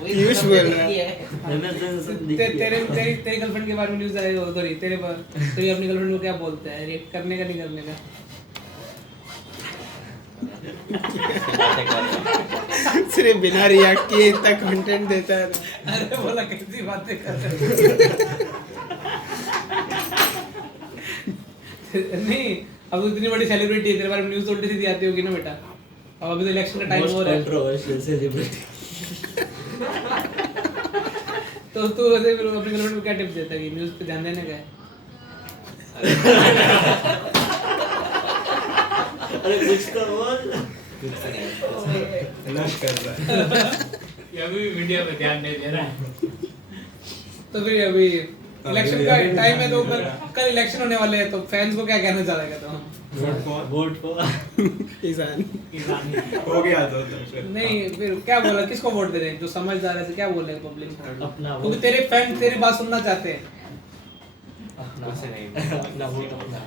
पीयूष बोल रहा है। तेरे तेरी गर्लफ्रेंड के बारे में न्यूज़ आई हो तो नहीं तेरे पर तो ये अपनी गर्लफ्रेंड को क्या बोलता है, रिएक्ट करने का नहीं करने का? बातें कर रहे हैं। सिर्फ बिना रिएक्ट किए इतना कंटेंट देता है। अरे बोला कैसी बातें कर रहे नहीं अब तो इतनी बड़ी सेलिब्रिटी है, तेरे बारे में न्यूज़ उल्टी सीधी आती होगी ना बेटा। अब अभी तो इलेक्शन का टाइम हो रहा है कंट्रोवर्शियल सेलिब्रिटी। तो तो तू वैसे फिर अपनी गर्लफ्रेंड को क्या टिप देता है कि न्यूज़ पे ध्यान देने का है? अरे कुछ तो बोल। नश कर रहा है। ये अभी भी मीडिया पे ध्यान नहीं दे रहा है। तो फिर अभी इलेक्शन का टाइम है तो कल इलेक्शन होने वाले हैं तो फैंस को क्या कहना चाहेगा तो हम? वोट को किसान हो गया तो फिर नहीं फिर क्या बोला किसको वोट दे रहे हैं जो समझदार है क्या बोल रहे हैं पब्लिक को? अपना क्योंकि तेरे फैन तेरी बात सुनना चाहते हैं। कुछ नहीं अपना वोट अपना।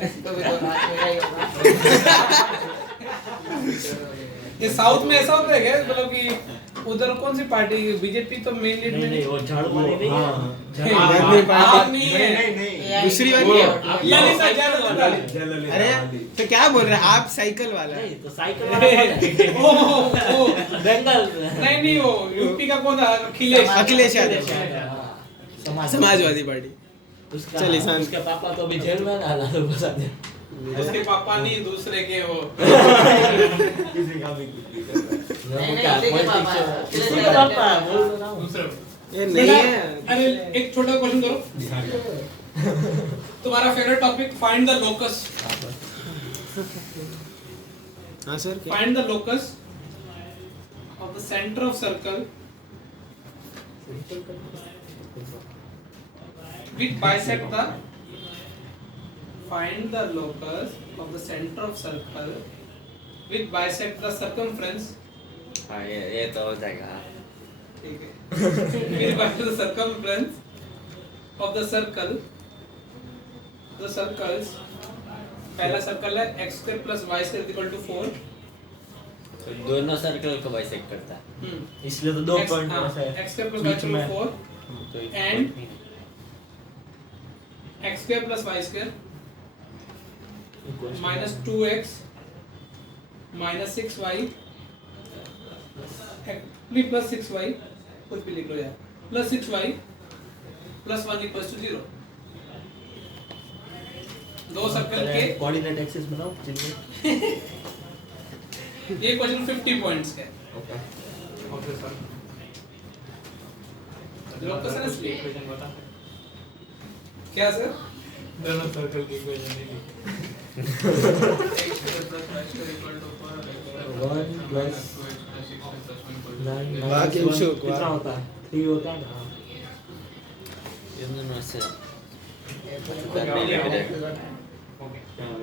किसी को भी दो हाथ में ही होगा। ये साउथ में ऐसा होता है क्या मतलब कि उधर कौन सी पार्टी बीजेपी तो मेन लीड में नहीं नहीं वो झाड़ू वाली नहीं है। आप नहीं है नहीं दूसरी वाली है। ललिता जयललिता। अरे तो क्या बोल रहे हैं आप साइकिल वाला नहीं तो साइकिल वाला कौन है? ओ दंगल नहीं वो यूपी का कौन था अखिलेश यादव समाज समाजवादी पार्टी उसका चल ईशान। उसके पापा तो अभी जेल में ना लालू प्रसाद है। उसके पापा नहीं दूसरे के वो किसी का भी कुछ भी कर रहा है। नहीं नहीं उसी के पापा उसके पापा बोल रहा हूँ। दूसरे ये नहीं है। अरे एक छोटा क्वेश्चन करो तुम्हारा favourite topic find the locus हाँ sir find the locus of the centre of circle which bisect the find the locus of the center of circle which bisect the circumference हाँ ये तो हो जाएगा ठीक है which bisect the circumference of the circle the circles पहला circle है x square plus y square equal to 4 तो दोनों सर्कल को बाइसेक्ट करता है इसलिए तो दो x पॉइंट ऐसे है x square plus y बीच equal में। to 4 तो एक And- point नहीं। x square plus y square minus 2x minus 6y actually plus 6y कुछ भी लिख लो यार plus 6y plus 1 equals to 0 दो सर्कल के कोऑर्डिनेट एक्सिस बनाओ चिन्ह। ये क्वेश्चन 50 पॉइंट्स है ओके ओके सर लोकस है ना इसलिए इक्वेशन बता क्या सर दोनों सर्कल की इक्वेशन नहीं x square plus y square equal to 4 1 plus 9 वाह, किंशुक, कितना वाह। होता है 3 होता है ना। ये दोनों से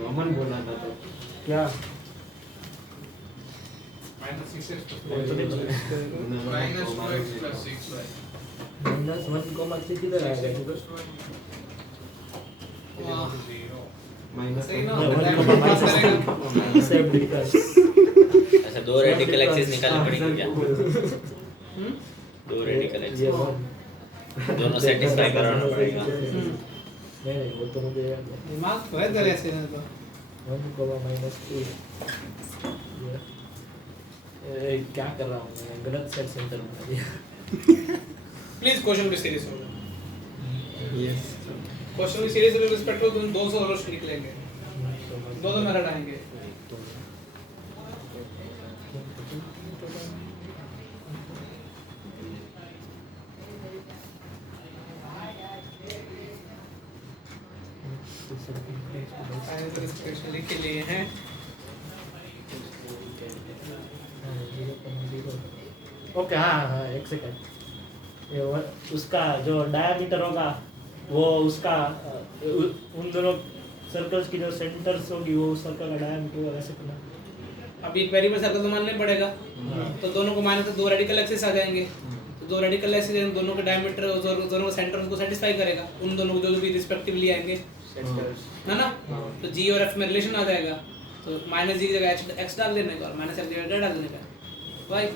अमन बोला था तो क्या minus 6x minus 2x plus 6y minus 1 को मत किधर आएगा तो सही ना माइनस सेव डिफरेंस अच्छा दो रेडिकल एक्सिस निकालने पड़ेंगे क्या दो रेडिकल ये एक्सिस वन दोनों सेटिस्फाई कराना पड़ेगा नहीं वो तो मुझे याद है दिमाग तो है तेरे ऐसे तो 1 को माइनस 2 क्या कर रहा हूँ मैं गलत सेट सेंटर बना दिया। प्लीज क्वेश्चन भी सीरियस हो जाओ यस क्वेश्चन भी सीरियस विद रिस्पेक्ट टू तुम 200 रोज निकलेंगे दो मेरिट आएंगे स्पेशली के लिए हैं ओके हाँ एक सेकंड ये उसका जो डायमीटर होगा वो उसका उन दोनों सर्कल्स की जो सेंटर्स होगी वो सर्कल का डायमीटर होगा वैसे करना। अब एक वेरिएबल सर्कल तो मानना ही पड़ेगा तो दोनों को माने तो दो रेडिकल एक्सिस आ जाएंगे तो दो रेडिकल एक्सिस दोनों के डायमीटर दोनों का सेंटर को सेटिस्फाई करेगा उन दोनों को जो भी रिस्पेक्टिवली आएंगे ना तो जी और एफ में रिलेशन आ जाएगा तो माइनस जी की जगह एक्स डाल देने का और माइनस एफ की जगह डाल देने का वाई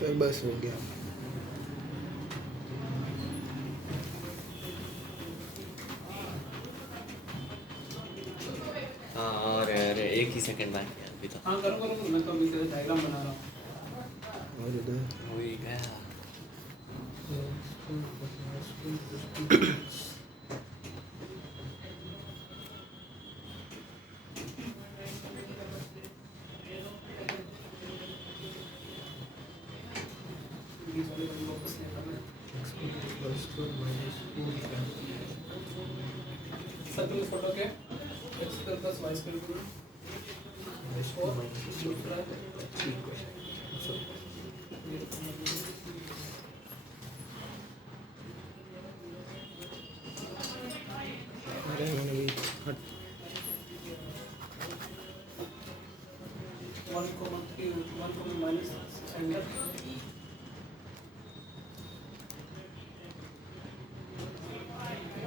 सर बस हो गया हाँ और एक ही सेकंड बाकी है अभी तो हाँ करो मैं तो अभी डायग्राम बना रहा हूँ और इधर हो ही गया। सर्कल फोटो के x square plus y square करो और दूसरा अरे मैंने भी हट 1,3 1 माइनस सेंटर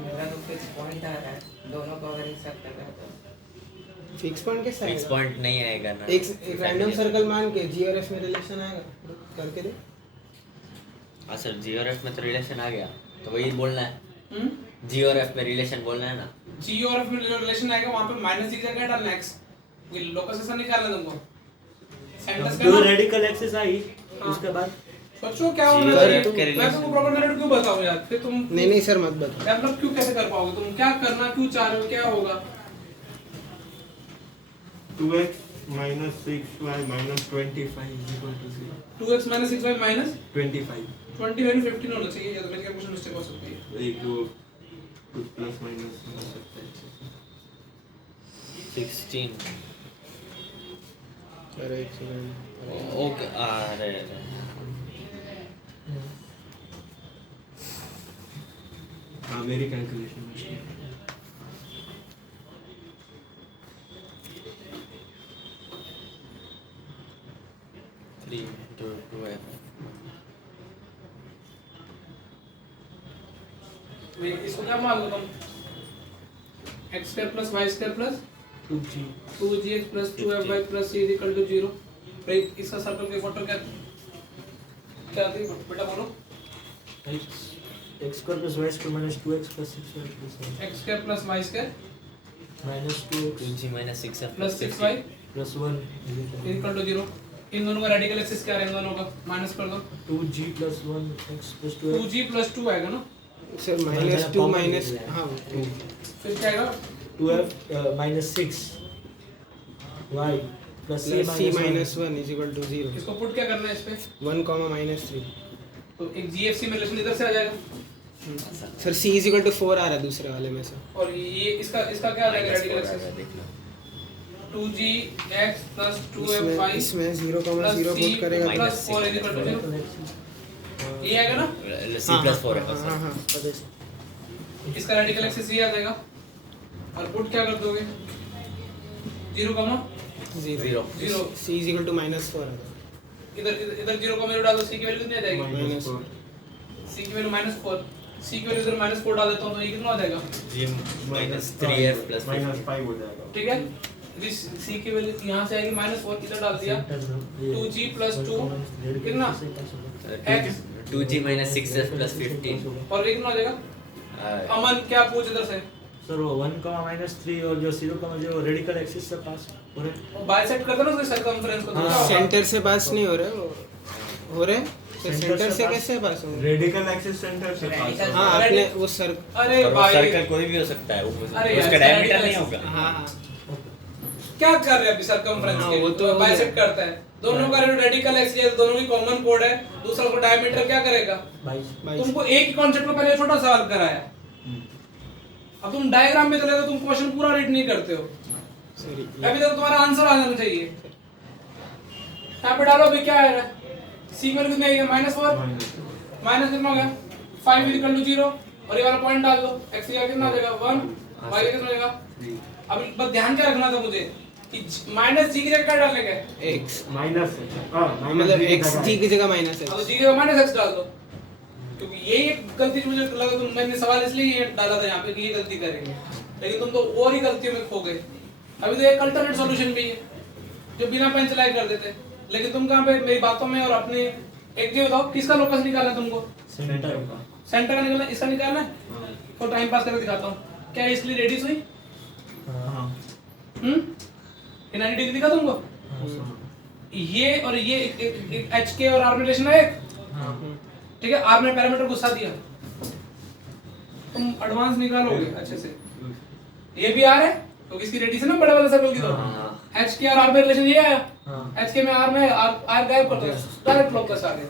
मेरा तो फिक्स पॉइंट आ रहा है, दोनों कवर एक साथ कर रहा है तो फिक्स पॉइंट कैसे फिक्स आएगा? पॉइंट नहीं आएगा ना। एक रैंडम सर्कल मान के जी और एफ में रिलेशन आएगा करके दे। हाँ सर, जी और एफ में तो रिलेशन आ गया, तो वही बोलना है। जी और एफ में रिलेशन बोलना है ना। जी और एफ में रिलेशन आएगा, वहां पे माइनस दिख जाएगा, डालना x ये लोकस ऐसा निकालना है तुमको सेंटर्स का जो ना रेडिकल एक्सिस आई हाँ। उसके बाद सोचो क्या G होगा और यार, F के मैं relation- तुमको प्रॉपर नैरेटिव क्यों बताऊं यार, फिर तुम नहीं सर मत बता। डेवलप क्यों कैसे कर पाओगे, तुम क्या करना क्यों चाह रहे हो, क्या होगा 2x minus 6y minus 25 is equal to 0. 2x minus 6y minus 25. 20 value 15 होना चाहिए, या तो मेरे क्या क्वेश्चन मिस्टेक हो सकती है। एक वो कुछ प्लस माइनस हो सकता है। 16 अरे एक सेकंड ओके। अरे हाँ मेरी कैलकुलेशन में 3 into 2f मैं इसको क्या मान लो तुम x square plus y square plus 2gx plus 2fy plus c is equal to 0। भाई इसका सर्कल के फोटो क्या क्या थी बेटा बोलो। x square plus y square minus 2x plus 6y plus x square plus y square minus 2x 2g minus 6f plus 6y plus 1 is equal to 0। इन दोनों का रेडिकल एक्सिस क्या है, इन दोनों का माइनस कर दो। 2g plus 1x plus 2x 2g plus 2 आएगा ना, सर माइनस 2 माइनस हाँ 2 फिर क्या आएगा 2f minus 6y plus c minus 1 is equal to 0। इसको पुट क्या करना है इस पे, 1 कॉमा माइनस 3। तो एक जीएफसी में रिलेशन इधर से आ जाएगा sir c is equal to 4 आ रहा है दूसरे वाले में से। और ये इसका इसका क्या आ जाएगा रेडिकल एक्सिस देख लो 2gx प्लस 2fy इसमें 0 कॉमा 0 पुट करेगा तो प्लस 4 इज इक्वल टू 0। ये आएगा ना, c plus 4 है बस। हाँ इसका रेडिकल एक्सिस ये आ जाएगा और पुट क्या कर दोगे 0 comma 0 0 c is equal to minus 4 आ रहा है। इधर इधर 0 कॉमा 0 डाल दो, c की वैल्यू कितनी आ जाएगी, माइनस 4 c की वैल्यू -4, c की वैल्यू इधर -4 डाल देता हूं तो ये कितना आ जाएगा, g minus 3f plus minus 5 हो जाएगा। ठीक है। इस c की वैल्यू यहां से आएगी -4, इधर डाल दिया 2g प्लस 2 कितना x 2g minus 6f plus 15 और ये कितना हो जाएगा। अमन क्या पूछ इधर से, सर वो 1 माइनस 3 और जो 0 जो रेडिकल एक्सिस से पास हो रहे बाइसेक्ट कर दो ना उसके सर्कमफ्रेंस को, तो क्या होगा? सेंटर से पास नहीं हो रहे हो रहे Center सेंटर से से पास। कैसे पास होंगे। रेडिकल एक्सिस सेंटर से पास। हाँ आपने वो सर अरे और वो भाई सर्कल कोई भी हो सकता है, अरे उसका यार, डायमीटर radical नहीं axis- होगा। हाँ हाँ क्या कर रहे हैं अभी सर्कमफ्रेंस हाँ, के, वो वो तो तो बाइसेक्ट करता है, दोनों का रेडिकल एक्सिस है, दोनों की कॉमन कोड है, दूसरा को डायमीटर क्या करेगा। 22 तुमको एक ही कांसेप्ट को पहले छोटा सवाल कराया, अब तुम डायग्राम में चले तो तुम क्वेश्चन पूरा रीड नहीं करते हो, सॉरी अभी तक तुम्हारा आंसर आ जाना चाहिए। यहाँ पे डालो अभी क्या आएगा, सी की वैल्यू कितनी आएगी -4 माइनस कितना हो गया 5 इज इक्वल टू 0 और ये वाला पॉइंट डाल दो, x का कितना आ जाएगा 1 y का कितना हो जाएगा। अब बस ध्यान क्या रखना था मुझे कि माइनस जी की जगह क्या डालने का है, x माइनस मतलब x g की जगह माइनस अब x जी की जगह -x डाल दो, क्योंकि ये एक गलती मुझे लगा, तुम मैंने सवाल इसलिए ये डाला था यहाँ पे कि ये गलती करेंगे, लेकिन तुम तो और ही गलतियों में खो गए। अभी तो एक अल्टरनेट सॉल्यूशन भी है जो बिना पेन चलाए कर देते, लेकिन तुम कहाँ पे मेरी बातों में और अपने एक चीज बताओ, किसका लोकस निकालना है तुमको, सेंटर सेंटर का निकालना है, इसका निकालना है, तो टाइम पास करके दिखाता हूँ। क्या इसलिए रेडियस हुई हाँ ये 90 डिग्री दिखा तुमको, ये और ये एच के और आर में रिलेशन है एक, ठीक है। आर ने पैरामीटर घुसा दिया, तुम एडवांस निकालोगे अच्छे से। ये भी आर है तो इसकी रेडियस है ना बड़े वाले सर्कल की तरफ। एच के और आर में रिलेशन ये आया, एच के में आर में आर गायब कर दो, डायरेक्ट लोकस आ गया।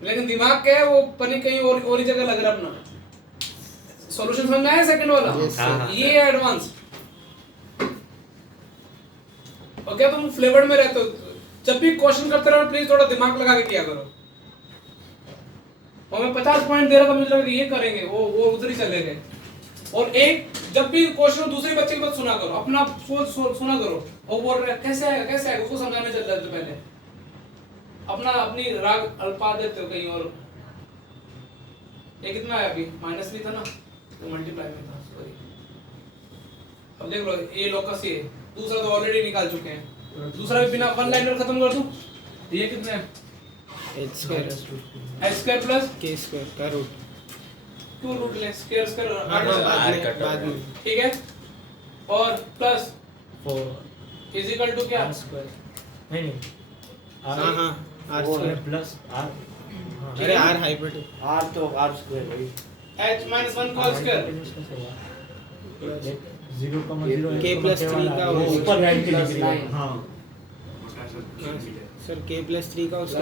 लेकिन दिमाग क्या है वो पनी कहीं और ही जगह लग रहा है अपना। सॉल्यूशन समझ में आया सेकंड वाला? ये है एडवांस। और क्या तुम फ्लेवर्ड में रहते हो, जब भी क्वेश्चन करते रहो प्लीज थोड़ा दिमाग लगा के किया करो। और मैं 50 पॉइंट दे रहा था, मुझे लगा कि ये करेंगे, वो उधर ही चले गए। और एक जब भी क्वेश्चन दूसरे बच्चे की बात सुना करो, अपना सुना करो, और बोल रहे कैसे है उसको समझाने चल जाते पहले, अपनी राग अल्पा देते हो कहीं और। ये कितना है अभी? -3 था ना, तो मल्टीप्लाई में था, सॉरी। अब देख लो ये लोकस ये दूसरा तो ऑलरेडी निकाल चुके हैं, दूसरा भी बिना वन लाइनर खत्म कर दूं। ये कितने है? h² प्लस k² का रूट, क्यों रूट ले? स्क्वायर बाद में, ठीक है। और प्लस 4 इज इक्वल टू क्या? नहीं हाँ r² प्लस आर, अरे r हाइपोटेन्यूज, आर तो आर स्क्वायर भाई, h - 1 का स्क्वायर 0,0 k+3 का ऊपर 90 डिग्री। हाँ सर k+3 का उसका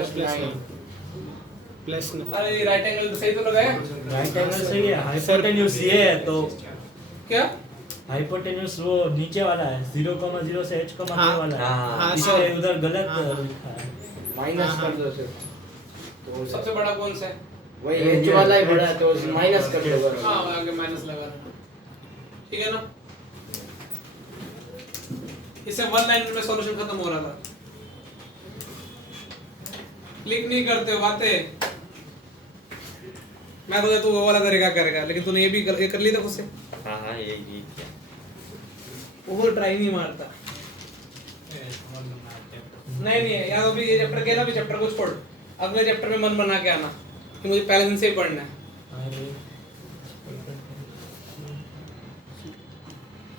प्लस अरे राइट एंगल सही तो लगाया? राइट एंगल सही है, हाइपोटेन्यूज ये है तो क्या? हाइपोटेन्यूज वो नीचे वाला है, 0,0 से h का हाँ, वाला है। हाँ, इसलिए उधर गलत हाँ, लिखा है। माइनस कर दो सर, तो सबसे बड़ा कौन सा है? वही एच वाला ही बड़ा है तो माइनस कर दो बस। हाँ आगे माइनस लगा रहा, ठीक है ना। इससे वन लाइन में सॉल्यूशन खत्म हो रहा था। क्लिक नहीं करते हो बातें, मैं तो तू वो वाला करेगा, लेकिन तूने ये भी ये कर लिया था खुद से। हाँ ये क्या वो ट्राई नहीं मारता। नहीं यार अभी ये चैप्टर के ना, भी चैप्टर को छोड़, अगले चैप्टर में मन बना के आना कि मुझे पहले दिन से ही पढ़ना है।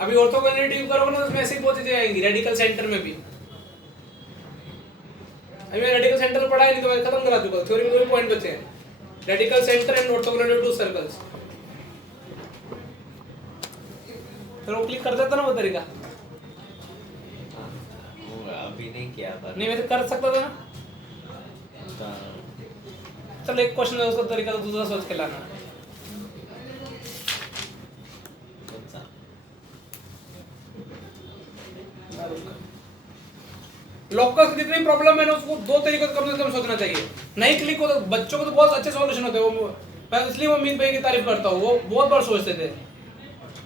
अभी ऑर्थोगोनैलिटी करोगे ना तो उसमें ऐसी बहुत चीजें आएंगी, रेडिकल सेंटर में भी। अभी मैं रेडिकल सेंटर पढ़ा ही नहीं तो मैं खत्म करा चुका, थ्योरी में 2 पॉइंट बचे हैं, radical centre and orthogonality to circles. फिर वो क्लिक कर देता ना वो तरीका, वो अभी नहीं किया पर नहीं वैसे कर सकता था ना। चल एक क्वेश्चन है उसका तरीका तो दूसरा सोच के लाना। लोकस की जितनी प्रॉब्लम है ना उसको 2 तरीकों से कम सोचना चाहिए। नहीं क्लिक हो तो बच्चों को तो बहुत अच्छे सॉल्यूशन होते हैं, वो मैं इसलिए वो अमित भाई की तारीफ करता हूँ, वो बहुत बार सोचते थे।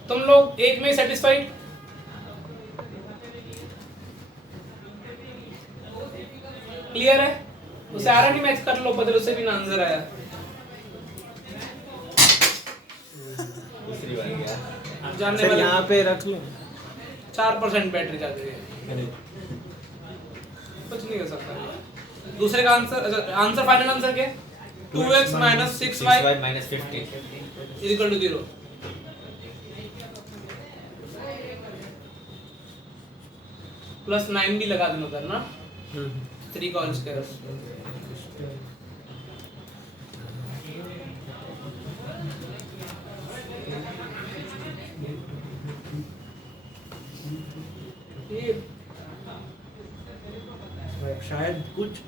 तुम लोग एक में सेटिस्फाइड? क्लियर है? उसे आ रहा नहीं, मैच कर लो, बदल उससे भी ना आंसर आया। दूसरी बार गया आप जानने सर वाले यहाँ पे रख लो, 4% बैटरी जाती है, कुछ नहीं कर सकता। दूसरे का आंसर, आंसर फाइनल आंसर क्या है? 2x - 6y -50 = 0। +9 भी लगा देना उधर ना, 3 का होल स्क्वायर। शायद कुछ,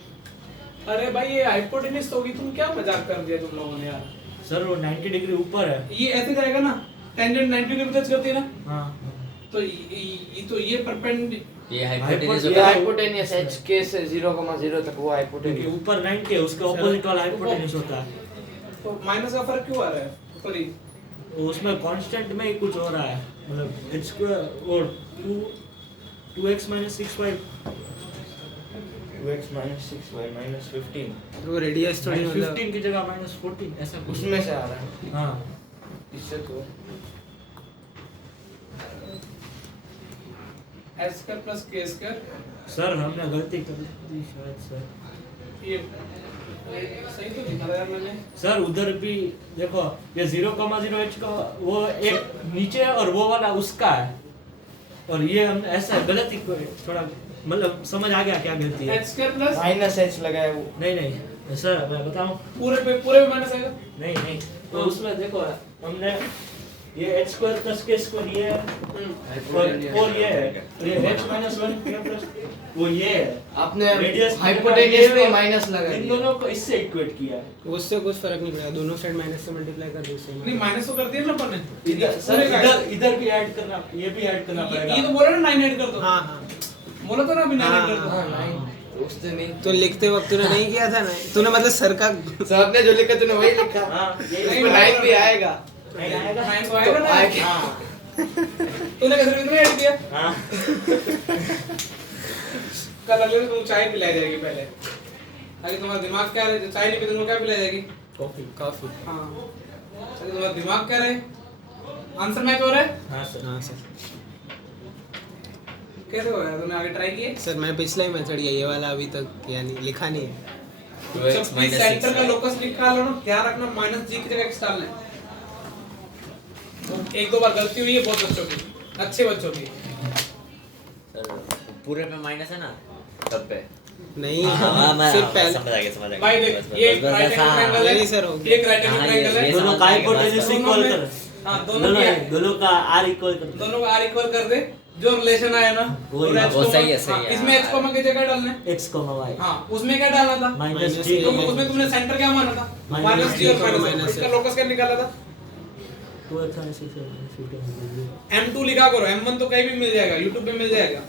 अरे भाई ये हाइपोटेन्यूज होगी, तुम क्या मजाक कर दिया तुम लोगों ने यार। सर वो 90 डिग्री ऊपर है। ये ऐसे जाएगा ना, टेंजेंट 90 डिग्री टच करती है ना, हाँ तो ये परपेंडिकुलर, ये हाइपोटेन्यूज ये हाइपोटेन्यूज h के से 0,0 तक वो क्योंकि हाइपोटेन्यूज ऊपर 90 है, उसका ऑपोजिट वाला हाइपोटेन्यूज होता है। तो माइनस का फर्क क्यों आ रहा है? सॉरी उसमें कांस्टेंट में ही कुछ हो रहा है, मतलब h स्क्वायर और 2x - 6y 2x - 6y - 15 वो रेडियस थोड़ी मतलब 15 की जगह -14 ऐसा कुछ। उसमें से आ रहा है, हाँ इससे तो h² + k²। सर हमने गलती कर दी शायद सर। ये सही तो लिखा था यार मैंने। सर उधर भी देखो, ये 0,0 h का वो एक नीचे है और वो वाला उसका है, और ये हम ऐसा गलत ही थोड़ा मतलब समझ आ गया क्या गलती है। h square plus minus H लगाया वो। नहीं सर मैं बताऊं। पूरे पे माइनस आएगा। नहीं तो उसमें देखो हमने ये h square plus k square ये है और ये है तो ये h माइनस 1 k प्लस वो ये है आपने रेडियस हाइपोटेन्यूज में माइनस लगा इन दिया। दोनों को इससे इक्वेट किया है। उससे कुछ फर्क नहीं पड़ेगा, दोनों साइड माइनस से मल्टीप्लाई कर दो उससे। नहीं माइनस तो कर दिया ना अपन ने। इधर सर इधर भी ऐड करना ये भी ऐड करना पड़ेगा। ये तो बोला ना 9 ऐड कर दो। हाँ बोला तो ना अभी 9 ऐड कर हाँ, दो। उसने नहीं तो लिखते वक्त तूने नहीं किया था ना, तूने मतलब सर का साहब ने जो लिखा तूने वही लिखा। हां इसमें लाइन भी आएगा। नहीं आएगा 9 तो आएगा ना। आएगा। तूने कैसे कितना ऐड किया? हां कल अगले दिन तुम चाय पिलाई जाएगी पहले। आगे तुम्हारा दिमाग क्या है? चाय नहीं पीते तुम क्या पिलाई जाएगी? कॉफी। हाँ। आगे तुम्हारा दिमाग क्या रहे? आंसर मैच हो रहा है? हां सर। हाँ सर। कैसे हो रहा है? तूने आगे ट्राई किए? सर मैं पिछला ही मेथड ये वाला अभी तक यानी लिखा नहीं है। 2x जब minus सेंटर 6 का लोकस निकालो ना, ध्यान रखना माइनस जी की जगह x डालना है। एक दो बार गलती हुई है बहुत बच्चों की, अच्छे बच्चों की। सर पूरे पे माइनस है ना सब पे। नहीं मैं सिर्फ पहले समझ आ गया भाई देख ये राइट एंगल ट्रायंगल है। नहीं सर, हो गया। एक राइट एंगल हाँ, ट्रायंगल है। ये दोनों का हाइपोटेन्यूज दोनों इक्वल में- कर। हाँ दोनों का r इक्वल कर। दोनों का r इक्वल कर दे, जो रिलेशन आया ना वो और h वो को- सही है, हाँ, सही है। इसमें h को की जगह डालना है। x y हाँ उसमें क्या डालना था? Minus Minus g g। तो उसमें तुमने सेंटर क्या माना था? Minus माइनस जी और Minus माइनस। है। इसका लोकस क्या निकाला था? 2x - 6 M2 लिखा करो, M1 तो कहीं भी मिल जाएगा, YouTube पे मिल जाएगा।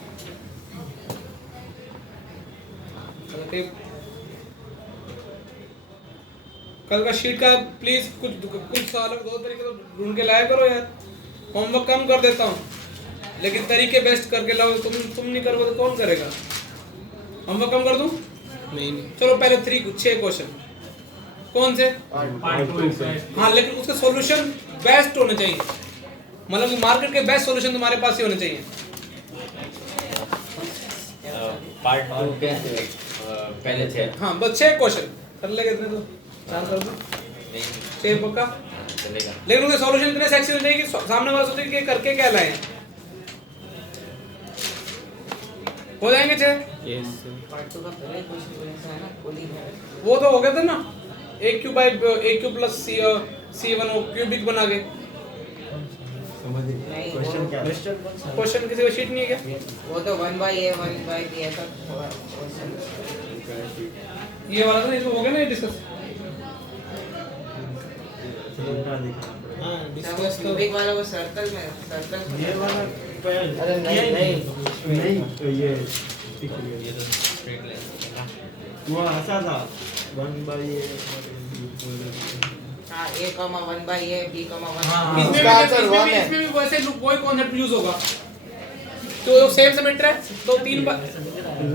कल का शीट का प्लीज कुछ सवालों के दो तरीके तो ढूंढ के लाया करो यार। होमवर्क कम कर देता हूँ लेकिन तरीके बेस्ट करके लाओ। तुम नहीं करोगे तो कौन करेगा? होमवर्क कम कर दूं? नहीं चलो पहले 6 क्वेश्चन कौन से? हाँ लेकिन उसके सॉल्यूशन बेस्ट होने चाहिए, मतलब कि मार्केट के बेस्ट सॉल्यूशन तुम्हारे पास ही होने चाहिए। पार्ट 2 के पहले थे। हाँ बस 6 क्वेश्चन कर लेगा इतने तो 4 कर दो, नहीं 6 पक्का। चलेगा। लेकिन उसके सॉल्यूशन इतने सेक्सी होने चाहिए कि सामने वाला सोचे कि ये करके क्या लाए हैं। हो जाएंगे 6? यस पार्ट 2 का पहले क्वेश्चन ऐसा है ना, कोली है। वो तो हो गया था ना, a cube by a cube plus c1 वो क्यूबिक बना के। नहीं क्वेश्चन क्या है? क्वेश्चन किसी को शीट नहीं है क्या? वो तो 1/a 1/b ऐसा होगा क्वेश्चन। ये वाला था, इसमें हो गया ना ये डिस्कस। हाँ डिस्कस तो क्यूबिक वाला वो सर्कल में ये वाला अरे नहीं तो ये ये तो स्ट्रेट लाइन वो ऐसा था 1/a हां a 1/a b 1 हाँ, इसमें इसमें उसका भी आंसर one है। इसमें भी वैसे वही कॉन्सेप्ट यूज होगा। तो सेम सिमेट्री है तो 3 बार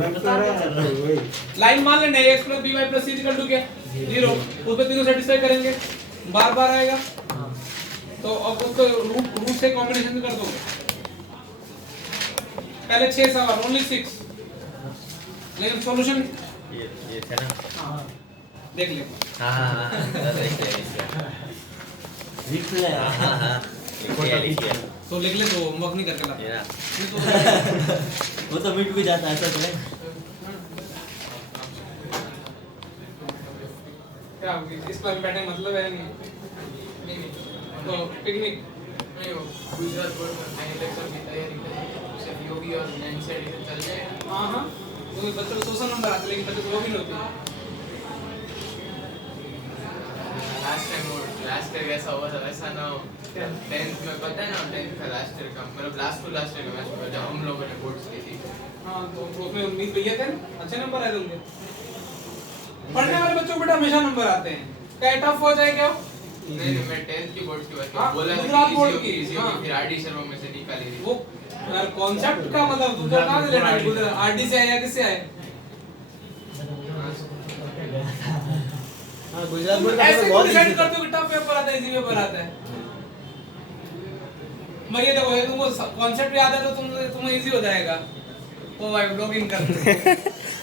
लगता है वही लाइन मान लेना x plus by plus c equal to क्या 0, उस पे तीनों सेटिस्फाई करेंगे, बार बार आएगा। तो अब उसको रूट से कॉम्बिनेशन कर दो। पहले 6 सवाल ओनली 6, लेकिन सॉल्यूशन ये थे ना। देख ले। हाँ देख लिख ले लिया। तो लिख ले तो होमवर्क नहीं करके ला। ये ना नहीं तो वो तो मिट भी जाता है ऐसा तो है। क्या इस पर बैठने मतलब है नहीं। तो पिकनिक नहीं हो गुजरात बोर्ड में फाइनल एग्जाम की तैयारी कर सिर्फ योगी और नैन से चल जाए। हाँ हाँ तो बच्चों को 100 नंबर आते लेकिन बच्चों को वो भी नहीं होती। लास्ट ईयर ऐसा हुआ था वैसा ना हो। 10th में पता है ना 10th का लास्ट ईयर का मतलब लास्ट ईयर का मैच हुआ जब हम लोगों ने बोर्ड्स की थी। हाँ तो उसमें उम्मीद भैया थे ना, अच्छे नंबर आए थे उनके। पढ़ने वाले बच्चों को बेटा हमेशा नंबर आते हैं। क्या टफ हो जाए क्या? नहीं मैं 10th की बोर्ड्स की बात कर हाँ, बोला था गुजरात कि बोर्ड easy की, होगी, easy हाँ। होगी, फिर आरडी शर्मा में से निकाली थी। वो यार कॉन्सेप्ट का मतलब तुझे कहाँ से लेना है? आरडी से आया किससे आया? हाँ गुजरात तुम बोर्ड का ऐसे पेपर बहुत डिसाइड इजी करते हो कि टफ पेपर आता है इजी पेपर आता है। मैं ये देखो तुमको कॉन्सेप्ट याद है तो तुम्हें इजी हो जाएगा। ओ भाई ब्लॉगिंग करते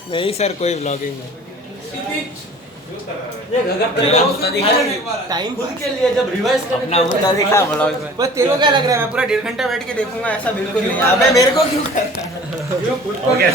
नहीं सर कोई ब्लॉगिंग नहीं। क्षितिज देख अगर टाइम खुद के लिए जब रिवाइज करने अपना मुद्दा दिखा ब्लॉग में। पर तेरे को क्या लग रहा है मैं पूरा 1.5 घंटा बैठ के देखूंगा ऐसा बिल्कुल नहीं। अबे मेरे को क्यों कर रहा है? हो गया